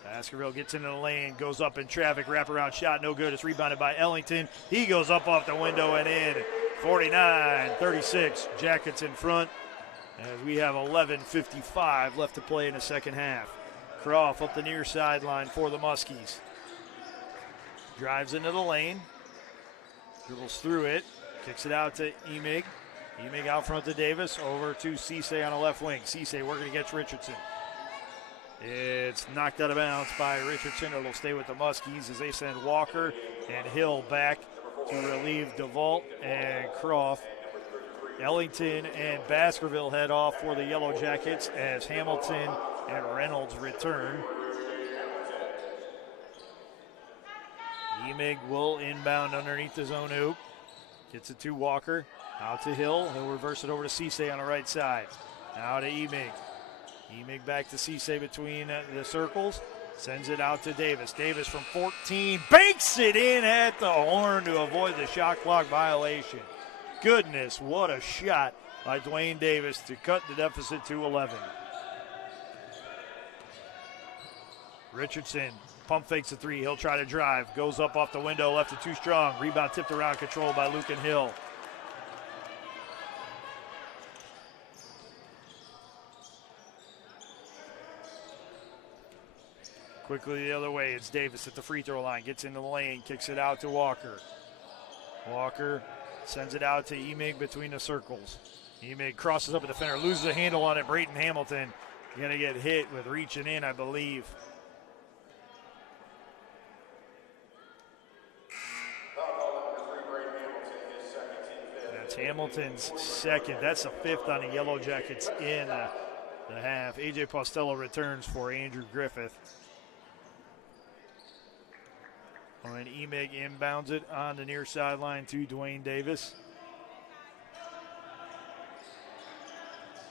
Baskerville gets into the lane, goes up in traffic, wraparound shot, no good. It's rebounded by Ellington. He goes up off the window and in. 49-36, Jackets in front, as we have 11:55 left to play in the second half. Croft up the near sideline for the Muskies. Drives into the lane, dribbles through it, kicks it out to Emig. Emig out front to Davis, over to Cisse on the left wing. Cisse working against Richardson. It's knocked out of bounds by Richardson. It'll stay with the Muskies as they send Walker and Hill back to relieve DeVault and Croft. Ellington and Baskerville head off for the Yellow Jackets as Hamilton and Reynolds return. Emig will inbound underneath his own hoop. Gets it to Walker. Out to Hill. He'll reverse it over to Cisse on the right side. Now to Emig. Emig back to Cisse between the circles. Sends it out to Davis. Davis from 14. Banks it in at the horn to avoid the shot clock violation. Goodness, what a shot by Dwayne Davis to cut the deficit to 11. Richardson pump fakes a three. He'll try to drive. Goes up off the window. Left it too strong. Rebound tipped around. Controlled by Luke and Hill. Quickly the other way. It's Davis at the free throw line. Gets into the lane. Kicks it out to Walker. Walker sends it out to Emig between the circles. Emig crosses up a defender. Loses a handle on it. Brayton Hamilton going to get hit with reaching in, I believe. That's Hamilton's second. That's the fifth on the Yellow Jackets in the half. A.J. Postello returns for Andrew Griffith. And Emig inbounds it on the near sideline to Dwayne Davis.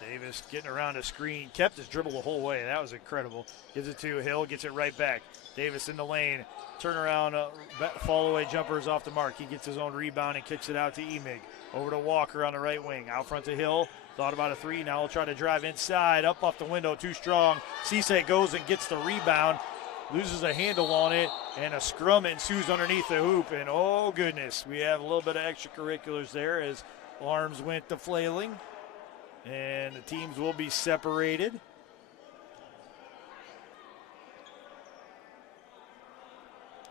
Davis getting around a screen, kept his dribble the whole way. That was incredible. Gives it to Hill, gets it right back. Davis in the lane, turnaround, fall away jumpers off the mark. He gets his own rebound and kicks it out to Emig. Over to Walker on the right wing. Out front to Hill. Thought about a three. Now he'll try to drive inside. Up off the window, too strong. Cisse goes and gets the rebound. Loses a handle on it, and a scrum ensues underneath the hoop. And oh goodness, we have a little bit of extracurriculars there as arms went to flailing. And the teams will be separated.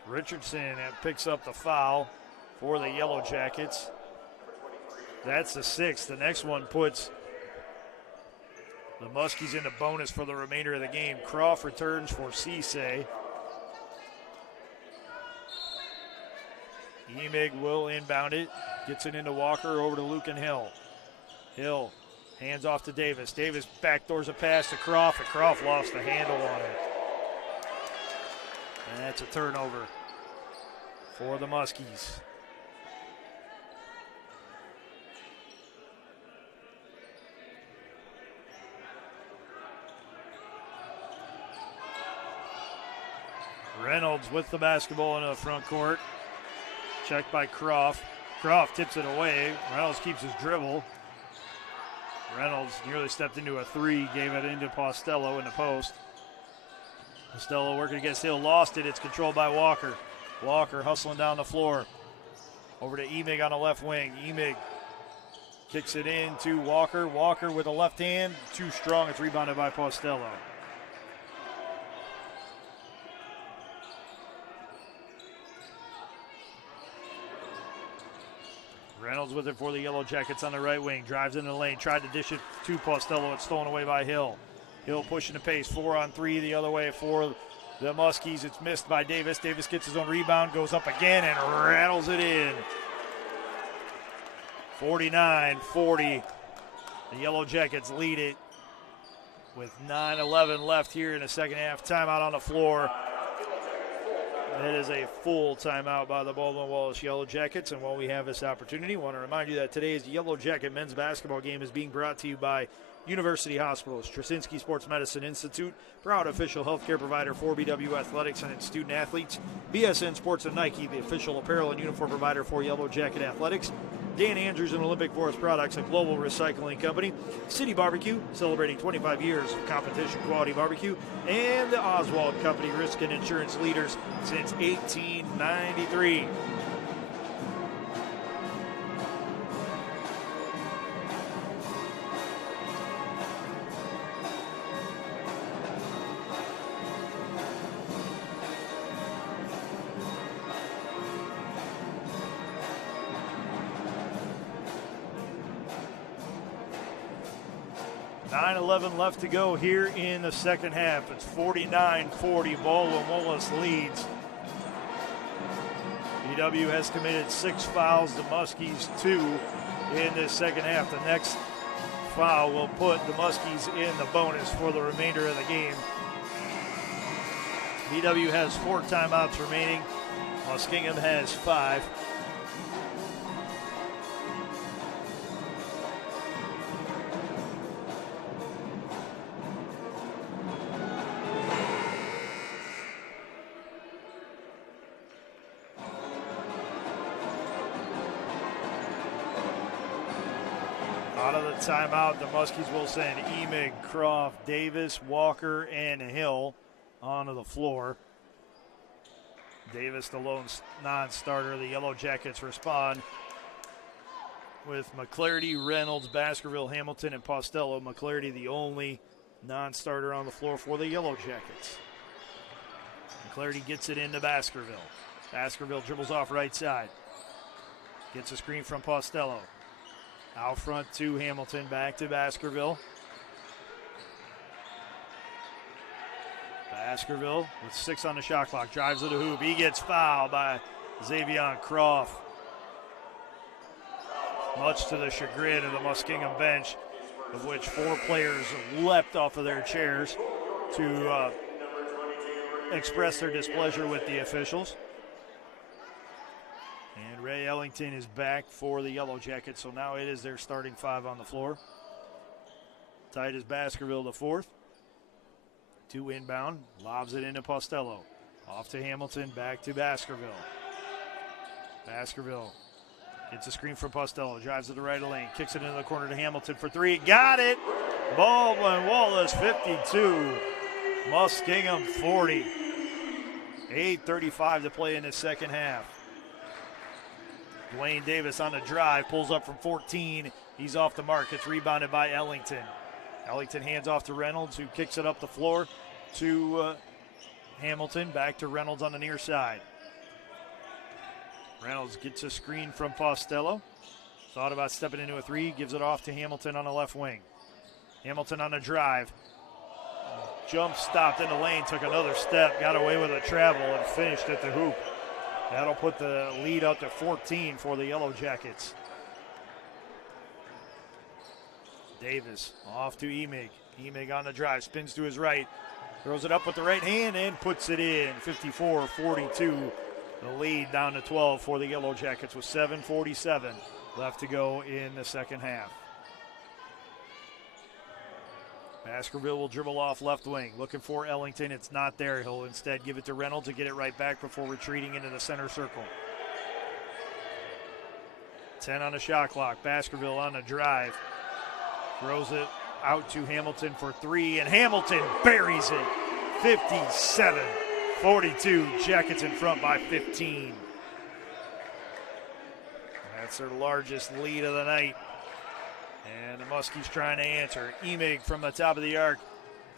Richardson picks up the foul for the Yellow Jackets. That's the sixth. The next one puts the Muskies into bonus for the remainder of the game. Croft returns for Cisse. Emig will inbound it. Gets it into Walker, over to Luke and Hill. Hill hands off to Davis. Davis backdoors a pass to Croft, and Croft lost the handle on it. And that's a turnover for the Muskies. Reynolds with the basketball into the front court. Checked by Croft. Croft tips it away. Reynolds keeps his dribble. Reynolds nearly stepped into a three, gave it into Postello in the post. Postello working against Hill, lost it. It's controlled by Walker. Walker hustling down the floor. Over to Emig on the left wing. Emig kicks it in to Walker. Walker with a left hand, too strong. It's rebounded by Postello. Reynolds with it for the Yellow Jackets on the right wing. Drives into the lane. Tried to dish it to Postello. It's stolen away by Hill. Hill pushing the pace. 4-on-3 the other way for the Muskies. It's missed by Davis. Davis gets his own rebound. Goes up again and rattles it in. 49-40. The Yellow Jackets lead it with 9:11 left here in the second half. Timeout on the floor. It is a full timeout by the Baldwin Wallace Yellow Jackets. And while we have this opportunity, I want to remind you that today's Yellow Jacket men's basketball game is being brought to you by University Hospitals, Straczynski Sports Medicine Institute, proud official healthcare provider for BW Athletics and its student athletes, BSN Sports and Nike, the official apparel and uniform provider for Yellow Jacket Athletics, Dan Andrews and Olympic Forest Products, a global recycling company, City Barbecue, celebrating 25 years of competition quality barbecue, and the Oswald Company, risk and insurance leaders since 1893. Left to go here in the second half. It's 49-40. Baldwin Wallace leads. BW has committed 6 fouls. The Muskies 2 in this second half. The next foul will put the Muskies in the bonus for the remainder of the game. BW has 4 timeouts remaining. Muskingum has 5. Out of the timeout, the Muskies will send Emig, Croft, Davis, Walker, and Hill onto the floor. Davis, the lone non-starter. The Yellow Jackets respond with McClarty, Reynolds, Baskerville, Hamilton, and Postello. McClarty, the only non-starter on the floor for the Yellow Jackets. McClarty gets it into Baskerville. Baskerville dribbles off right side. Gets a screen from Postello. Out front to Hamilton, back to Baskerville. Baskerville with 6 on the shot clock, drives to the hoop. He gets fouled by Xavier Croft. Much to the chagrin of the Muskingum bench, of which 4 players leapt off of their chairs to express their displeasure with the officials. And Ray Ellington is back for the Yellow Jackets, so now it is their starting 5 on the floor. Tight is Baskerville, the 4th. 2 inbound, lobs it into Postello. Off to Hamilton, back to Baskerville. Baskerville gets a screen from Postello, drives to the right of lane, kicks it into the corner to Hamilton for 3. Got it! Baldwin Wallace, 52. Muskingum, 40. 8:35 to play in the second half. Dwayne Davis on the drive, pulls up from 14. He's off the mark. It's rebounded by Ellington. Ellington hands off to Reynolds, who kicks it up the floor to Hamilton. Back to Reynolds on the near side. Reynolds gets a screen from Postello. Thought about stepping into a 3. Gives it off to Hamilton on the left wing. Hamilton on the drive. Jump stopped in the lane, took another step, got away with a travel, and finished at the hoop. That'll put the lead up to 14 for the Yellow Jackets. Davis off to Emig. Emig on the drive, spins to his right, throws it up with the right hand and puts it in. 54-42. The lead down to 12 for the Yellow Jackets with 7:47 left to go in the second half. Baskerville will dribble off left wing, looking for Ellington. It's not there. He'll instead give it to Reynolds to get it right back before retreating into the center circle. 10 on the shot clock. Baskerville on the drive. Throws it out to Hamilton for 3, and Hamilton buries it. 57-42. Jackets in front by 15. That's their largest lead of the night. And the Muskies trying to answer. Emig from the top of the arc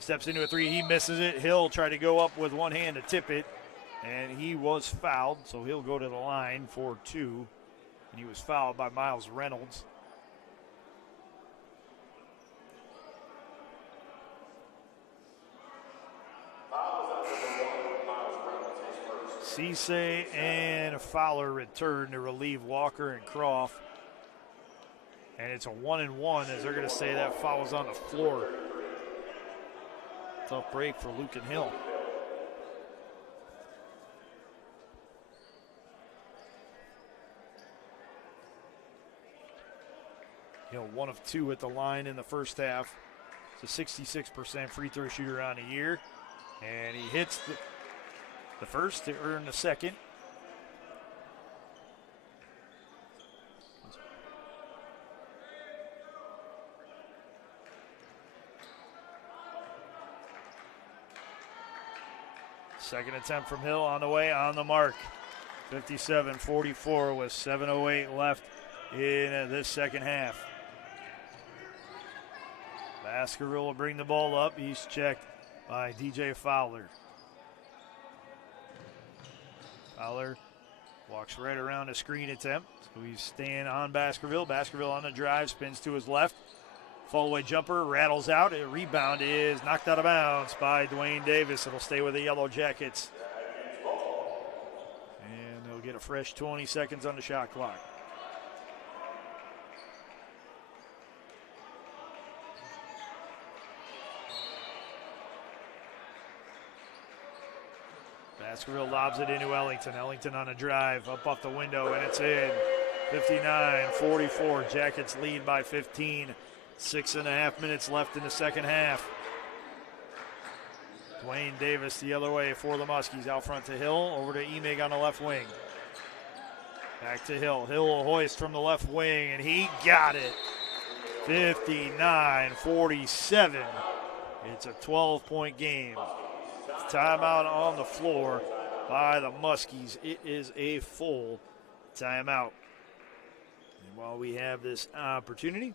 steps into a 3. He misses it. He'll try to go up with one hand to tip it. And he was fouled, so he'll go to the line for 2. And he was fouled by Miles Reynolds. Cisse and Fowler return to relieve Walker and Croft. And it's a 1-and-1 as they're going to say that foul was on the floor. Tough break for Luke and Hill. Hill 1 of 2 at the line in the first half. It's a 66% free throw shooter on the year. And he hits the first to earn the second. Second attempt from Hill on the way, on the mark. 57-44 with 7:08 left in this second half. Baskerville will bring the ball up. He's checked by DJ Fowler. Fowler walks right around a screen attempt. So he's staying on Baskerville. Baskerville on the drive, spins to his left. Fall-away jumper, rattles out. A rebound is knocked out of bounds by Dwayne Davis. It'll stay with the Yellow Jackets. And they'll get a fresh 20 seconds on the shot clock. Baskerville lobs it into Ellington. Ellington on a drive, up off the window, and it's in. 59-44. Jackets lead by 15. 6.5 minutes left in the second half. Dwayne Davis the other way for the Muskies. Out front to Hill, over to Emig on the left wing. Back to Hill. Hill will hoist from the left wing, and he got it. 59-47. It's a 12-point game. Timeout on the floor by the Muskies. It is a full timeout. And while we have this opportunity,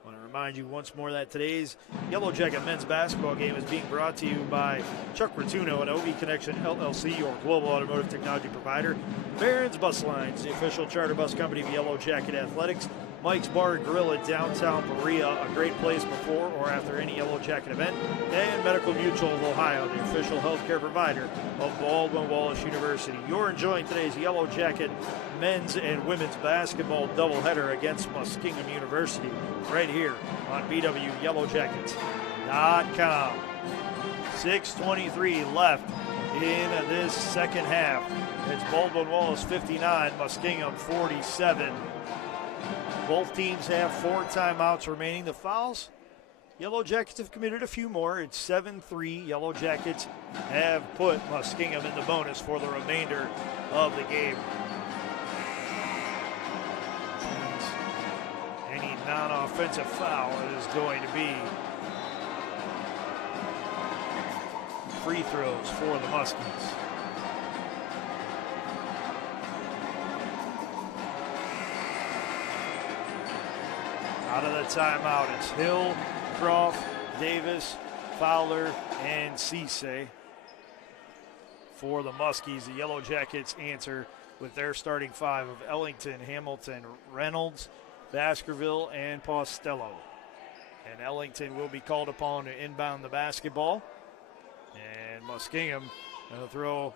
I want to remind you once more that today's Yellow Jacket men's basketball game is being brought to you by Chuck Rotuno and OV Connection LLC, your global automotive technology provider. Barron's Bus Lines, the official charter bus company of Yellow Jacket Athletics. Mike's Bar and Grill in downtown Berea, a great place before or after any Yellow Jacket event. And Medical Mutual of Ohio, the official healthcare provider of Baldwin Wallace University. You're enjoying today's Yellow Jacket men's and women's basketball doubleheader against Muskingum University right here on BWYellowJackets.com. 6:23 left in this second half. It's Baldwin Wallace 59, Muskingum 47. Both teams have 4 timeouts remaining. The fouls, Yellow Jackets have committed a few more. It's 7-3. Yellow Jackets have put Muskingum in the bonus for the remainder of the game. Any non-offensive foul is going to be free throws for the Muskies. Out of the timeout, it's Hill, Croft, Davis, Fowler, and Cisse. For the Muskies, the Yellow Jackets answer with their starting 5 of Ellington, Hamilton, Reynolds, Baskerville, and Postello. And Ellington will be called upon to inbound the basketball. And Muskingum will throw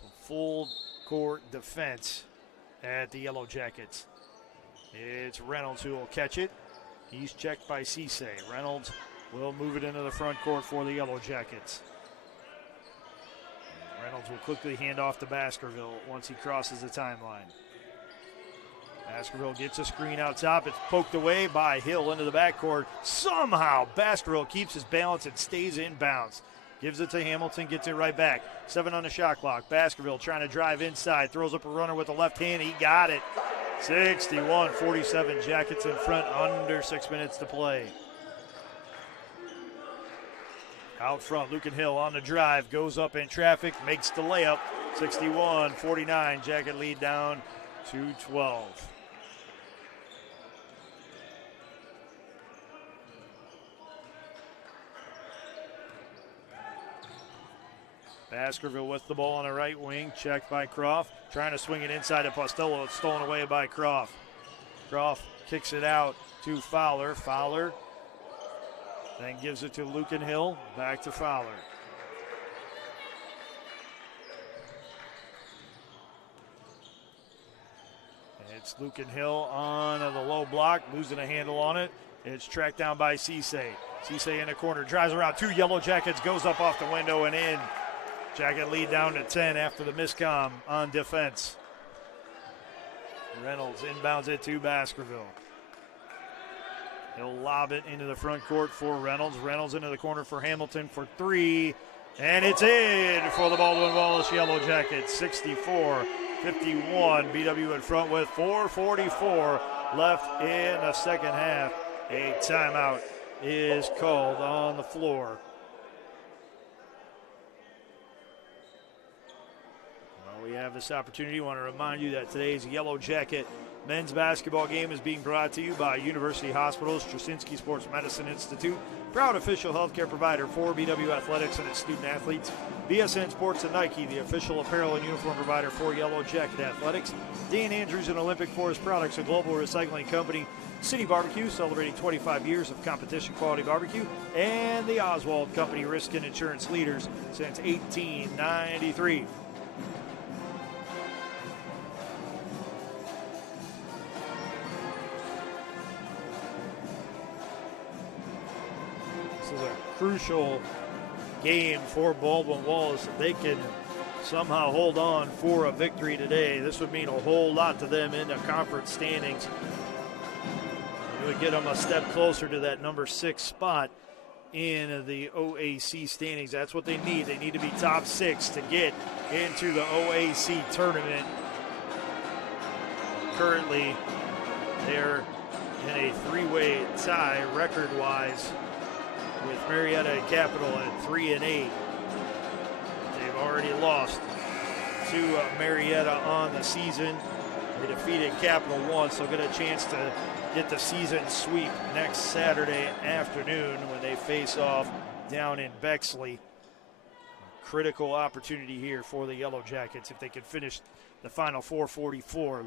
some full court defense at the Yellow Jackets. It's Reynolds who will catch it. He's checked by Cisse. Reynolds will move it into the front court for the Yellow Jackets. Reynolds will quickly hand off to Baskerville once he crosses the timeline. Baskerville gets a screen out top. It's poked away by Hill into the backcourt. Somehow Baskerville keeps his balance and stays in bounds. Gives it to Hamilton, gets it right back. 7 on the shot clock. Baskerville trying to drive inside. Throws up a runner with the left hand. He got it. 61-47, Jackets in front, under 6 minutes to play. Out front, Lucan Hill on the drive, goes up in traffic, makes the layup. 61-49, Jacket lead down to 12. Baskerville with the ball on the right wing, checked by Croft. Trying to swing it inside to Postello. It's stolen away by Croft. Croft kicks it out to Fowler. Fowler then gives it to Lucan Hill. Back to Fowler. It's Lucan Hill on the low block, losing a handle on it. It's tracked down by Cisse. Cisse in the corner, drives around 2 Yellow Jackets, goes up off the window and in. Jacket lead down to 10 after the miscomm on defense. Reynolds inbounds it to Baskerville. He'll lob it into the front court for Reynolds. Reynolds into the corner for Hamilton for 3. And it's in for the Baldwin Wallace Yellow Jackets. 64-51. BW in front with 4:44 left in the second half. A timeout is called on the floor. We have this opportunity. I want to remind you that today's Yellow Jacket men's basketball game is being brought to you by University Hospitals, Straczynski Sports Medicine Institute, proud official healthcare provider for BW Athletics and its student athletes. BSN Sports and Nike, the official apparel and uniform provider for Yellow Jacket Athletics. Dan Andrews and Olympic Forest Products, a global recycling company. City Barbecue, celebrating 25 years of competition quality barbecue. And the Oswald Company, risk and insurance leaders since 1893. This is a crucial game for Baldwin Wallace. If they can somehow hold on for a victory today, this would mean a whole lot to them in the conference standings. It would get them a step closer to that number 6 spot in the OAC standings. That's what they need. They need to be top 6 to get into the OAC tournament. Currently, they're in a 3-way tie record-wise with Marietta and Capital at 3-8. They've already lost to Marietta on the season. They defeated Capital once. They'll get a chance to get the season sweep next Saturday afternoon when they face off down in Bexley. A critical opportunity here for the Yellow Jackets if they can finish the final 444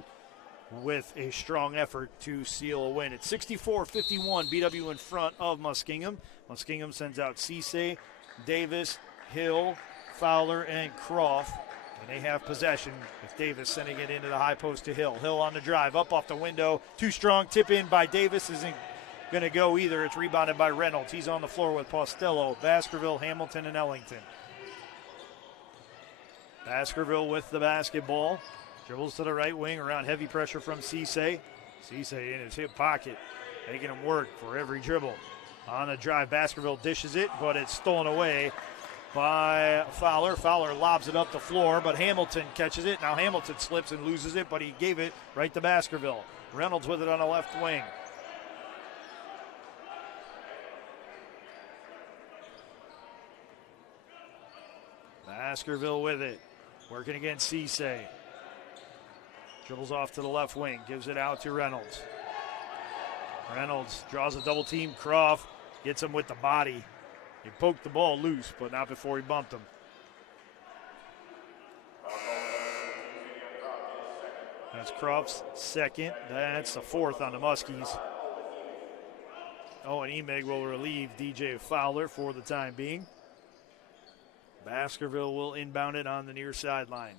with a strong effort to seal a win. It's 64-51, BW in front of Muskingum. Muskingum sends out Cisse, Davis, Hill, Fowler, and Croft. And they have possession with Davis sending it into the high post to Hill. Hill on the drive, up off the window. Too strong, tip in by Davis. Isn't going to go either. It's rebounded by Reynolds. He's on the floor with Postello, Baskerville, Hamilton, and Ellington. Baskerville with the basketball. Dribbles to the right wing around heavy pressure from Cisse. Cisse in his hip pocket, making him work for every dribble. On the drive, Baskerville dishes it, but it's stolen away by Fowler. Fowler lobs it up the floor, but Hamilton catches it. Now Hamilton slips and loses it, but he gave it right to Baskerville. Reynolds with it on the left wing. Baskerville with it, working against Cisse. Dribbles off to the left wing, gives it out to Reynolds. Reynolds draws a double team. Croft gets him with the body. He poked the ball loose, but not before he bumped him. That's Croft's second. That's the fourth on the Muskies. Owen Emig will relieve DJ Fowler for the time being. Baskerville will inbound it on the near sideline.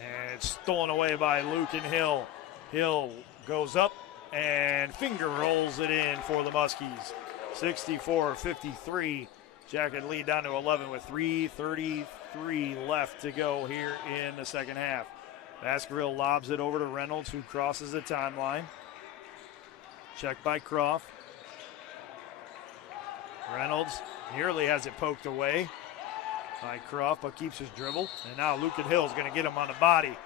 And it's stolen away by Luke and Hill. Hill goes up and finger rolls it in for the Muskies. 64-53. Jacket lead down to 11 with 3:33 left to go here in the second half. Baskerville lobs it over to Reynolds, who crosses the timeline. Checked by Croft. Reynolds nearly has it poked away by Croft, but keeps his dribble. And now Luke and Hill is going to get him on the body.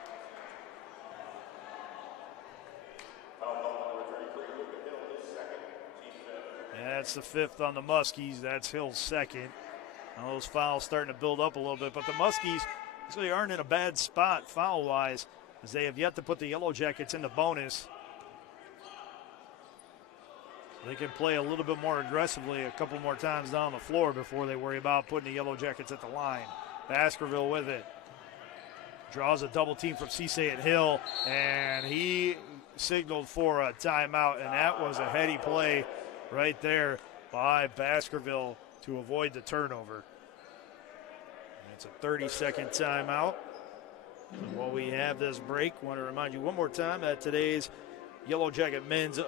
And that's the fifth on the Muskies. That's Hill's second. Now those fouls starting to build up a little bit, but the Muskies actually aren't in a bad spot foul-wise, as they have yet to put the Yellow Jackets in the bonus. They can play a little bit more aggressively a couple more times down the floor before they worry about putting the Yellow Jackets at the line. Baskerville with it. Draws a double team from Cisse and Hill, and he signaled for a timeout, and that was a heady play right there by Baskerville to avoid the turnover. And it's a 30-second timeout. And while we have this break, I want to remind you one more time that today's Yellow Jacket men's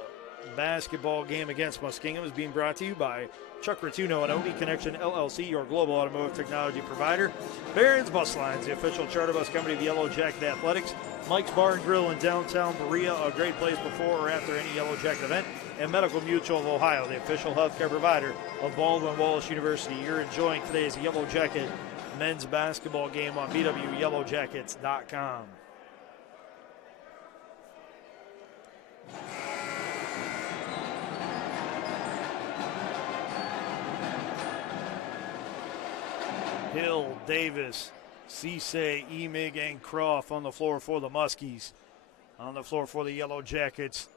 basketball game against Muskingum is being brought to you by Chuck Rotuno and OD Connection LLC, your global automotive technology provider. Barron's Bus Lines, the official charter bus company of the Yellow Jacket Athletics. Mike's Bar and Grill in downtown Berea, a great place before or after any Yellow Jacket event. And Medical Mutual of Ohio, the official healthcare provider of Baldwin Wallace University. You're enjoying today's Yellow Jacket men's basketball game on BWYellowJackets.com. Hill, Davis, Cisse, Emig, and Croft on the floor for the Muskies. On the floor for the Yellow Jackets,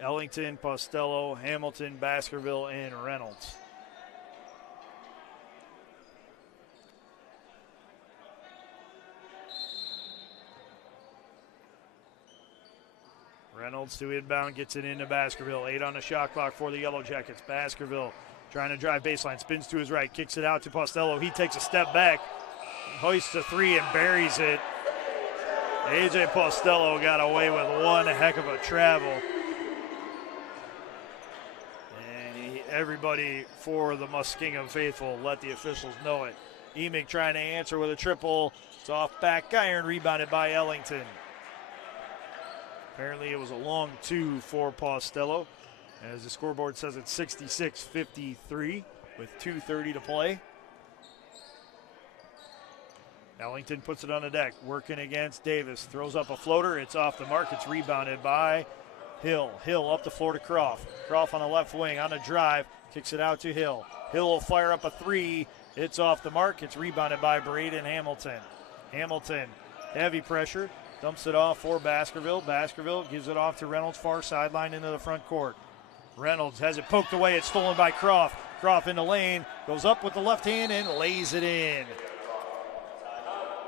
Ellington, Postello, Hamilton, Baskerville, and Reynolds. Reynolds to inbound, gets it into Baskerville. 8 on the shot clock for the Yellow Jackets. Baskerville trying to drive baseline, spins to his right, kicks it out to Postello. He takes a step back, hoists a three and buries it. A.J. Postello got away with one heck of a travel. And everybody for the Muskingum faithful let the officials know it. Emig trying to answer with a triple. It's off back iron, rebounded by Ellington. Apparently it was a long two for Postello. As the scoreboard says, it's 66-53 with 2:30 to play. Ellington puts it on the deck, working against Davis. Throws up a floater. It's off the mark. It's rebounded by Hill. Hill up the floor to Croft. Croft on the left wing on a drive. Kicks it out to Hill. Hill will fire up a three. It's off the mark. It's rebounded by Braden Hamilton. Hamilton, heavy pressure. Dumps it off for Baskerville. Baskerville gives it off to Reynolds, far sideline into the front court. Reynolds has it poked away. It's stolen by Croft. Croft in the lane. Goes up with the left hand and lays it in.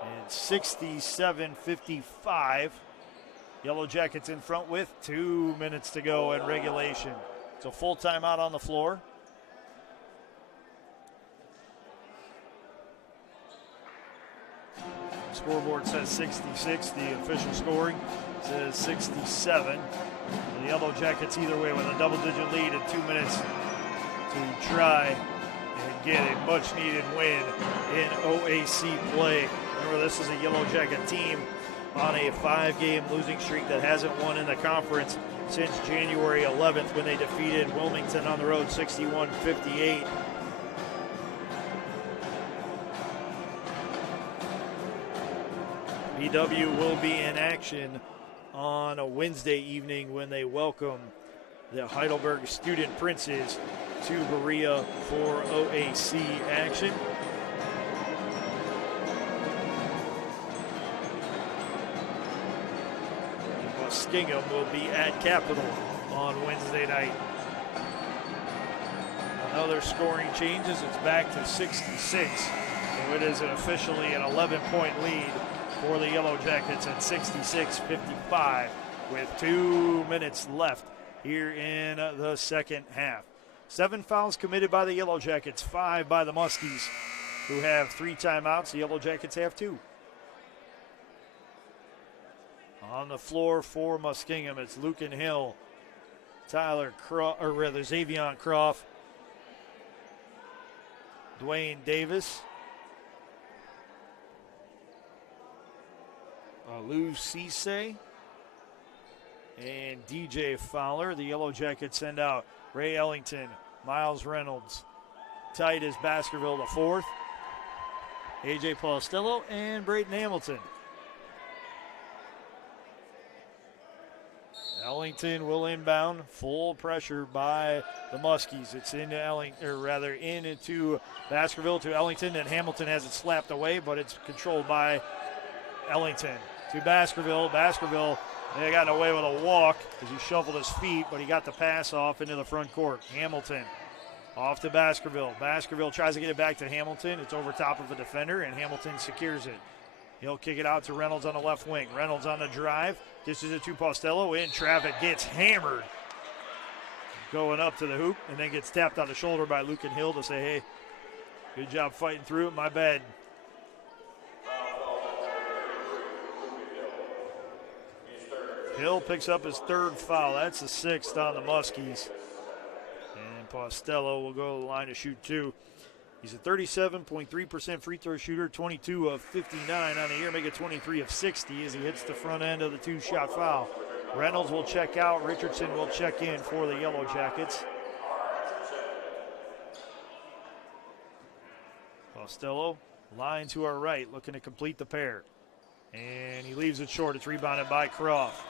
And 67-55. Yellow Jackets in front with 2 minutes to go in regulation. It's a full timeout on the floor. Scoreboard says 66. The official scoring says 67. The Yellow Jackets either way with a double-digit lead in 2 minutes to try and get a much-needed win in OAC play. Remember, this is a Yellow Jacket team on a 5-game losing streak that hasn't won in the conference since January 11th when they defeated Wilmington on the road 61-58. BW will be in action on a Wednesday evening when they welcome the Heidelberg Student Princes to Berea for OAC action. Muskingum will be at Capitol on Wednesday night. Another scoring changes. It's back to 66. So it is officially an 11-point lead for the Yellow Jackets at 66-55 with 2 minutes left here in the second half. 7 fouls committed by the Yellow Jackets, 5 by the Muskies, who have 3 timeouts. The Yellow Jackets have 2. On the floor for Muskingum, it's Lucan Hill, Xavion Croft, Dwayne Davis, Lou Cisse, and DJ Fowler. The Yellow Jackets send out Ray Ellington, Miles Reynolds, Titus Baskerville the fourth, AJ Postello, and Braden Hamilton. Ellington will inbound, full pressure by the Muskies. It's into into Baskerville to Ellington, and Hamilton has it slapped away, but it's controlled by Ellington to Baskerville. Baskerville, they got away with a walk as he shuffled his feet, but he got the pass off into the front court. Hamilton off to Baskerville. Baskerville tries to get it back to Hamilton. It's over top of the defender, and Hamilton secures it. He'll kick it out to Reynolds on the left wing. Reynolds on the drive. Dishes it to Postello. In traffic, gets hammered. Going up to the hoop, and then gets tapped on the shoulder by Lucan Hill to say, hey, good job fighting through it. My bad. Hill picks up his 3rd foul. That's the 6th on the Muskies. And Postello will go to the line to shoot 2. He's a 37.3% free throw shooter, 22 of 59 on the year, make it 23 of 60 as he hits the front end of the 2-shot foul. Reynolds will check out. Richardson will check in for the Yellow Jackets. Postello, line to our right, looking to complete the pair. And he leaves it short. It's rebounded by Croft.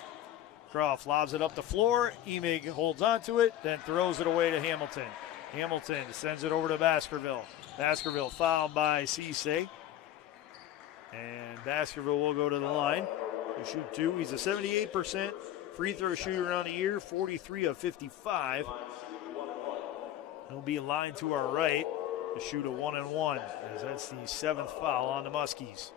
Croft lobs it up the floor. Emig holds onto it, then throws it away to Hamilton. Hamilton sends it over to Baskerville. Baskerville fouled by Cisse. And Baskerville will go to the line to shoot 2. He's a 78% free throw shooter on the year, 43 of 55. He'll be lined to our right to shoot a 1-and-1, as that's the 7th foul on the Muskies.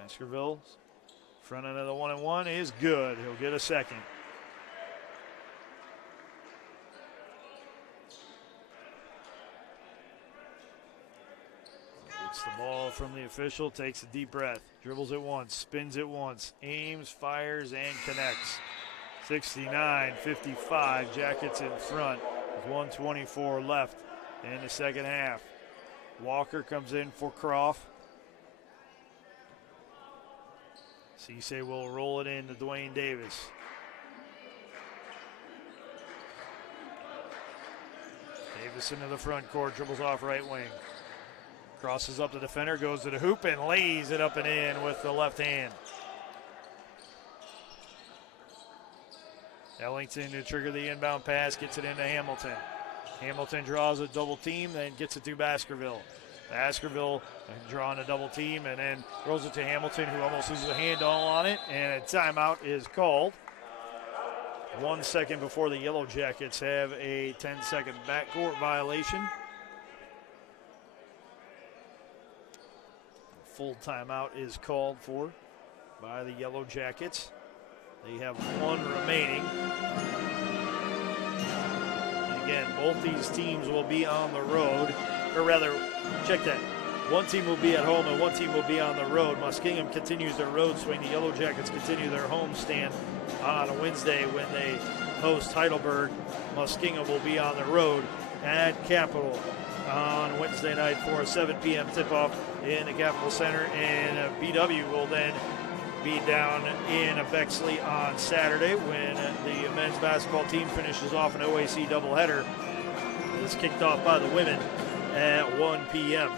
Baskerville's front end of the 1-and-1 is good. He'll get a second. Gets the ball from the official, takes a deep breath, dribbles it once, spins it once, aims, fires, and connects. 69-55. Jackets in front with 1:24 left in the second half. Walker comes in for Croft. Cisse will roll it in to Dwayne Davis. Davis into the front court, dribbles off right wing. Crosses up the defender, goes to the hoop, and lays it up and in with the left hand. Ellington to trigger the inbound pass, gets it into Hamilton. Hamilton draws a double team, then gets it to Baskerville. Baskerville drawing a double team, and then throws it to Hamilton, who almost loses a handball on it, and a timeout is called. 1 second before the Yellow Jackets have a 10-second backcourt violation. A full timeout is called for by the Yellow Jackets. They have one remaining. And again, both these teams will be on the road, or rather, check that. One team will be at home and one team will be on the road. Muskingum continues their road swing. The Yellow Jackets continue their home stand on a Wednesday when they host Heidelberg. Muskingum will be on the road at Capitol on Wednesday night for a 7 p.m. tip-off in the Capitol Center. And BW will then be down in Bexley on Saturday when the men's basketball team finishes off an OAC doubleheader. It's kicked off by the women at 1 p.m.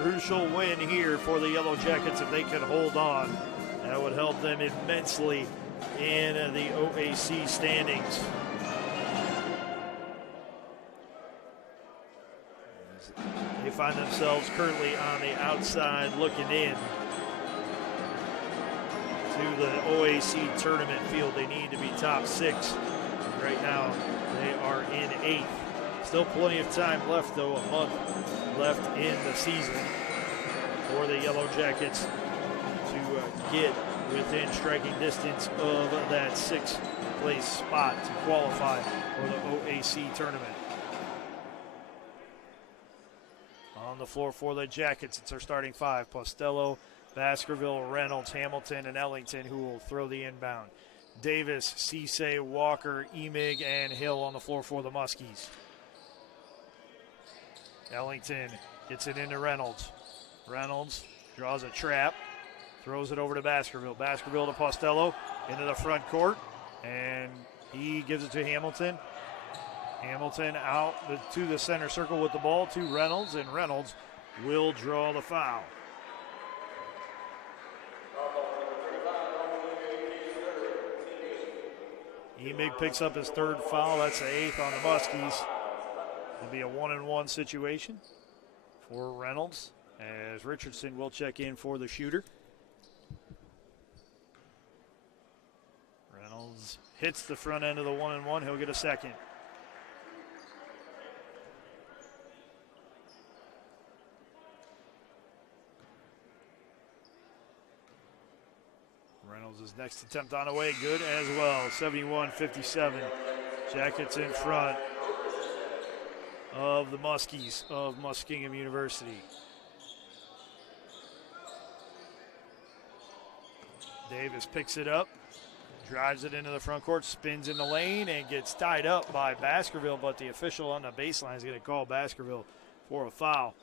Crucial win here for the Yellow Jackets if they could hold on. That would help them immensely in the OAC standings. They find themselves currently on the outside looking in to the OAC tournament field. They need to be top 6. Right now, they are in 8th. Still plenty of time left, though, a month left in the season for the Yellow Jackets to get within striking distance of that 6th place spot to qualify for the OAC tournament. On the floor for the Jackets, it's our starting 5. Postello, Baskerville, Reynolds, Hamilton, and Ellington, who will throw the inbound. Davis, Cisse, Walker, Emig, and Hill on the floor for the Muskies. Ellington gets it into Reynolds. Reynolds draws a trap, throws it over to Baskerville. Baskerville to Postello into the front court, and he gives it to Hamilton. Hamilton out to the center circle with the ball to Reynolds, and Reynolds will draw the foul. Emig picks up his 3rd foul. That's the 8th on the Muskies. It'll be a 1-and-1 situation for Reynolds as Richardson will check in for the shooter. Reynolds hits the front end of the 1-and-1. He'll get a second. Reynolds' next attempt on the way, good as well. 71-57. Jackets in front of the Muskies of Muskingum University. Davis picks it up, drives it into the front court, spins in the lane, and gets tied up by Baskerville, but the official on the baseline is going to call Baskerville for a foul.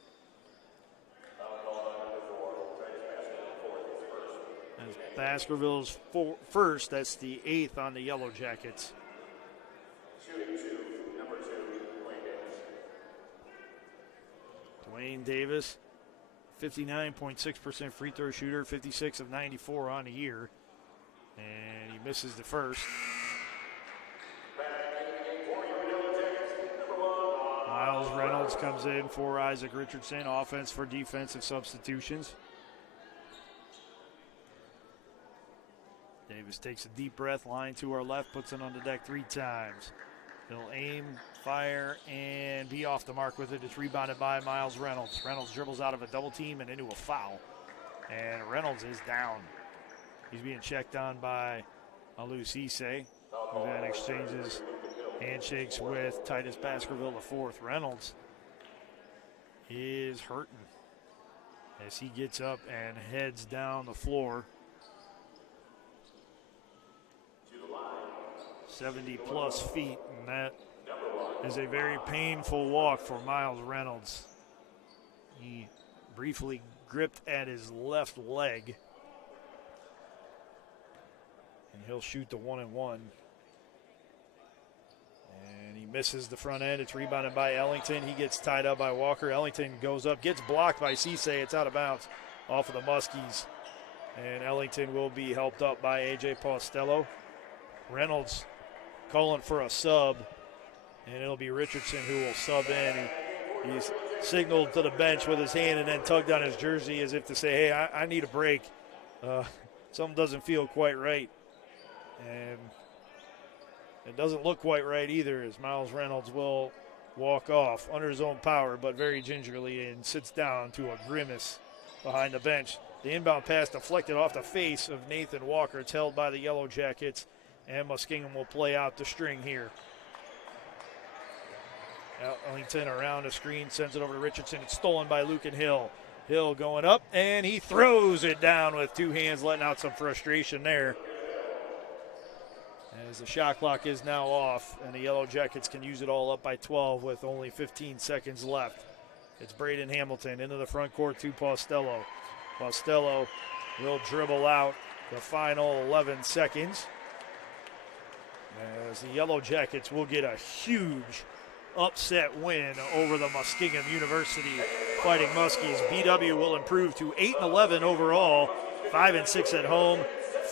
As Baskerville's first, that's the 8th on the Yellow Jackets. Dwayne Davis, 59.6% free throw shooter, 56 of 94 on the year. And he misses the first. Miles Reynolds comes in for Isaac Richardson, offense for defensive substitutions. Davis takes a deep breath, line to our left, puts it on the deck 3 times. He'll aim, fire, and be off the mark with it. It's rebounded by Miles Reynolds. Reynolds dribbles out of a double team and into a foul. And Reynolds is down. He's being checked on by Lou Cisse, who then exchanges handshakes with Titus Baskerville IV. Reynolds is hurting. as he gets up and heads down the floor. 70-plus feet, and that is a very painful walk for Miles Reynolds. He briefly gripped at his left leg, and he'll shoot the 1-and-1. And he misses the front end. It's rebounded by Ellington. He gets tied up by Walker. Ellington goes up, gets blocked by Cisse. It's out of bounds off of the Muskies. And Ellington will be helped up by A.J. Postello. Reynolds calling for a sub, and it'll be Richardson who will sub in. He's signaled to the bench with his hand and then tugged on his jersey as if to say, hey, I need a break. Something doesn't feel quite right. And it doesn't look quite right either, as Miles Reynolds will walk off under his own power, but very gingerly, and sits down to a grimace behind the bench. The inbound pass deflected off the face of Nathan Walker. It's held by the Yellow Jackets, and Muskingum will play out the string here. Ellington around the screen, sends it over to Richardson. It's stolen by Lucan Hill. Hill going up, and he throws it down with two hands, letting out some frustration there. As the shot clock is now off, and the Yellow Jackets can use it all up by 12 with only 15 seconds left. It's Braden Hamilton into the front court to Postello. Postello will dribble out the final 11 seconds, as the Yellow Jackets will get a huge upset win over the Muskingum University Fighting Muskies. BW will improve to 8-11 overall, 5-6 at home,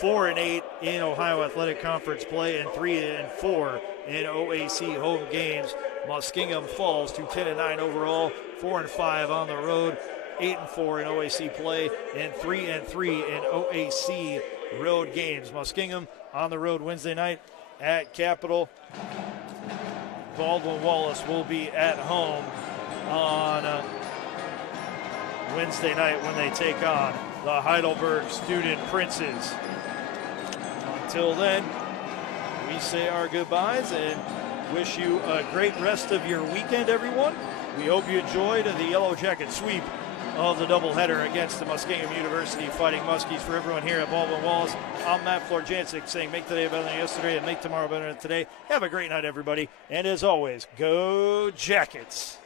4-8 in Ohio Athletic Conference play, and 3-4 in OAC home games. Muskingum falls to 10-9 overall, 4-5 on the road, 8-4 in OAC play, and 3-3 in OAC road games. Muskingum on the road Wednesday night at Capital. Baldwin Wallace will be at home on Wednesday night when they take on the Heidelberg Student Princes. Until then, we say our goodbyes and wish you a great rest of your weekend, everyone. We hope you enjoyed the Yellow Jacket sweep of the doubleheader against the Muskingum University Fighting Muskies. For everyone here at Baldwin Wallace, I'm Matt Florjancic saying make today better than yesterday and make tomorrow better than today. Have a great night, everybody. And as always, go Jackets.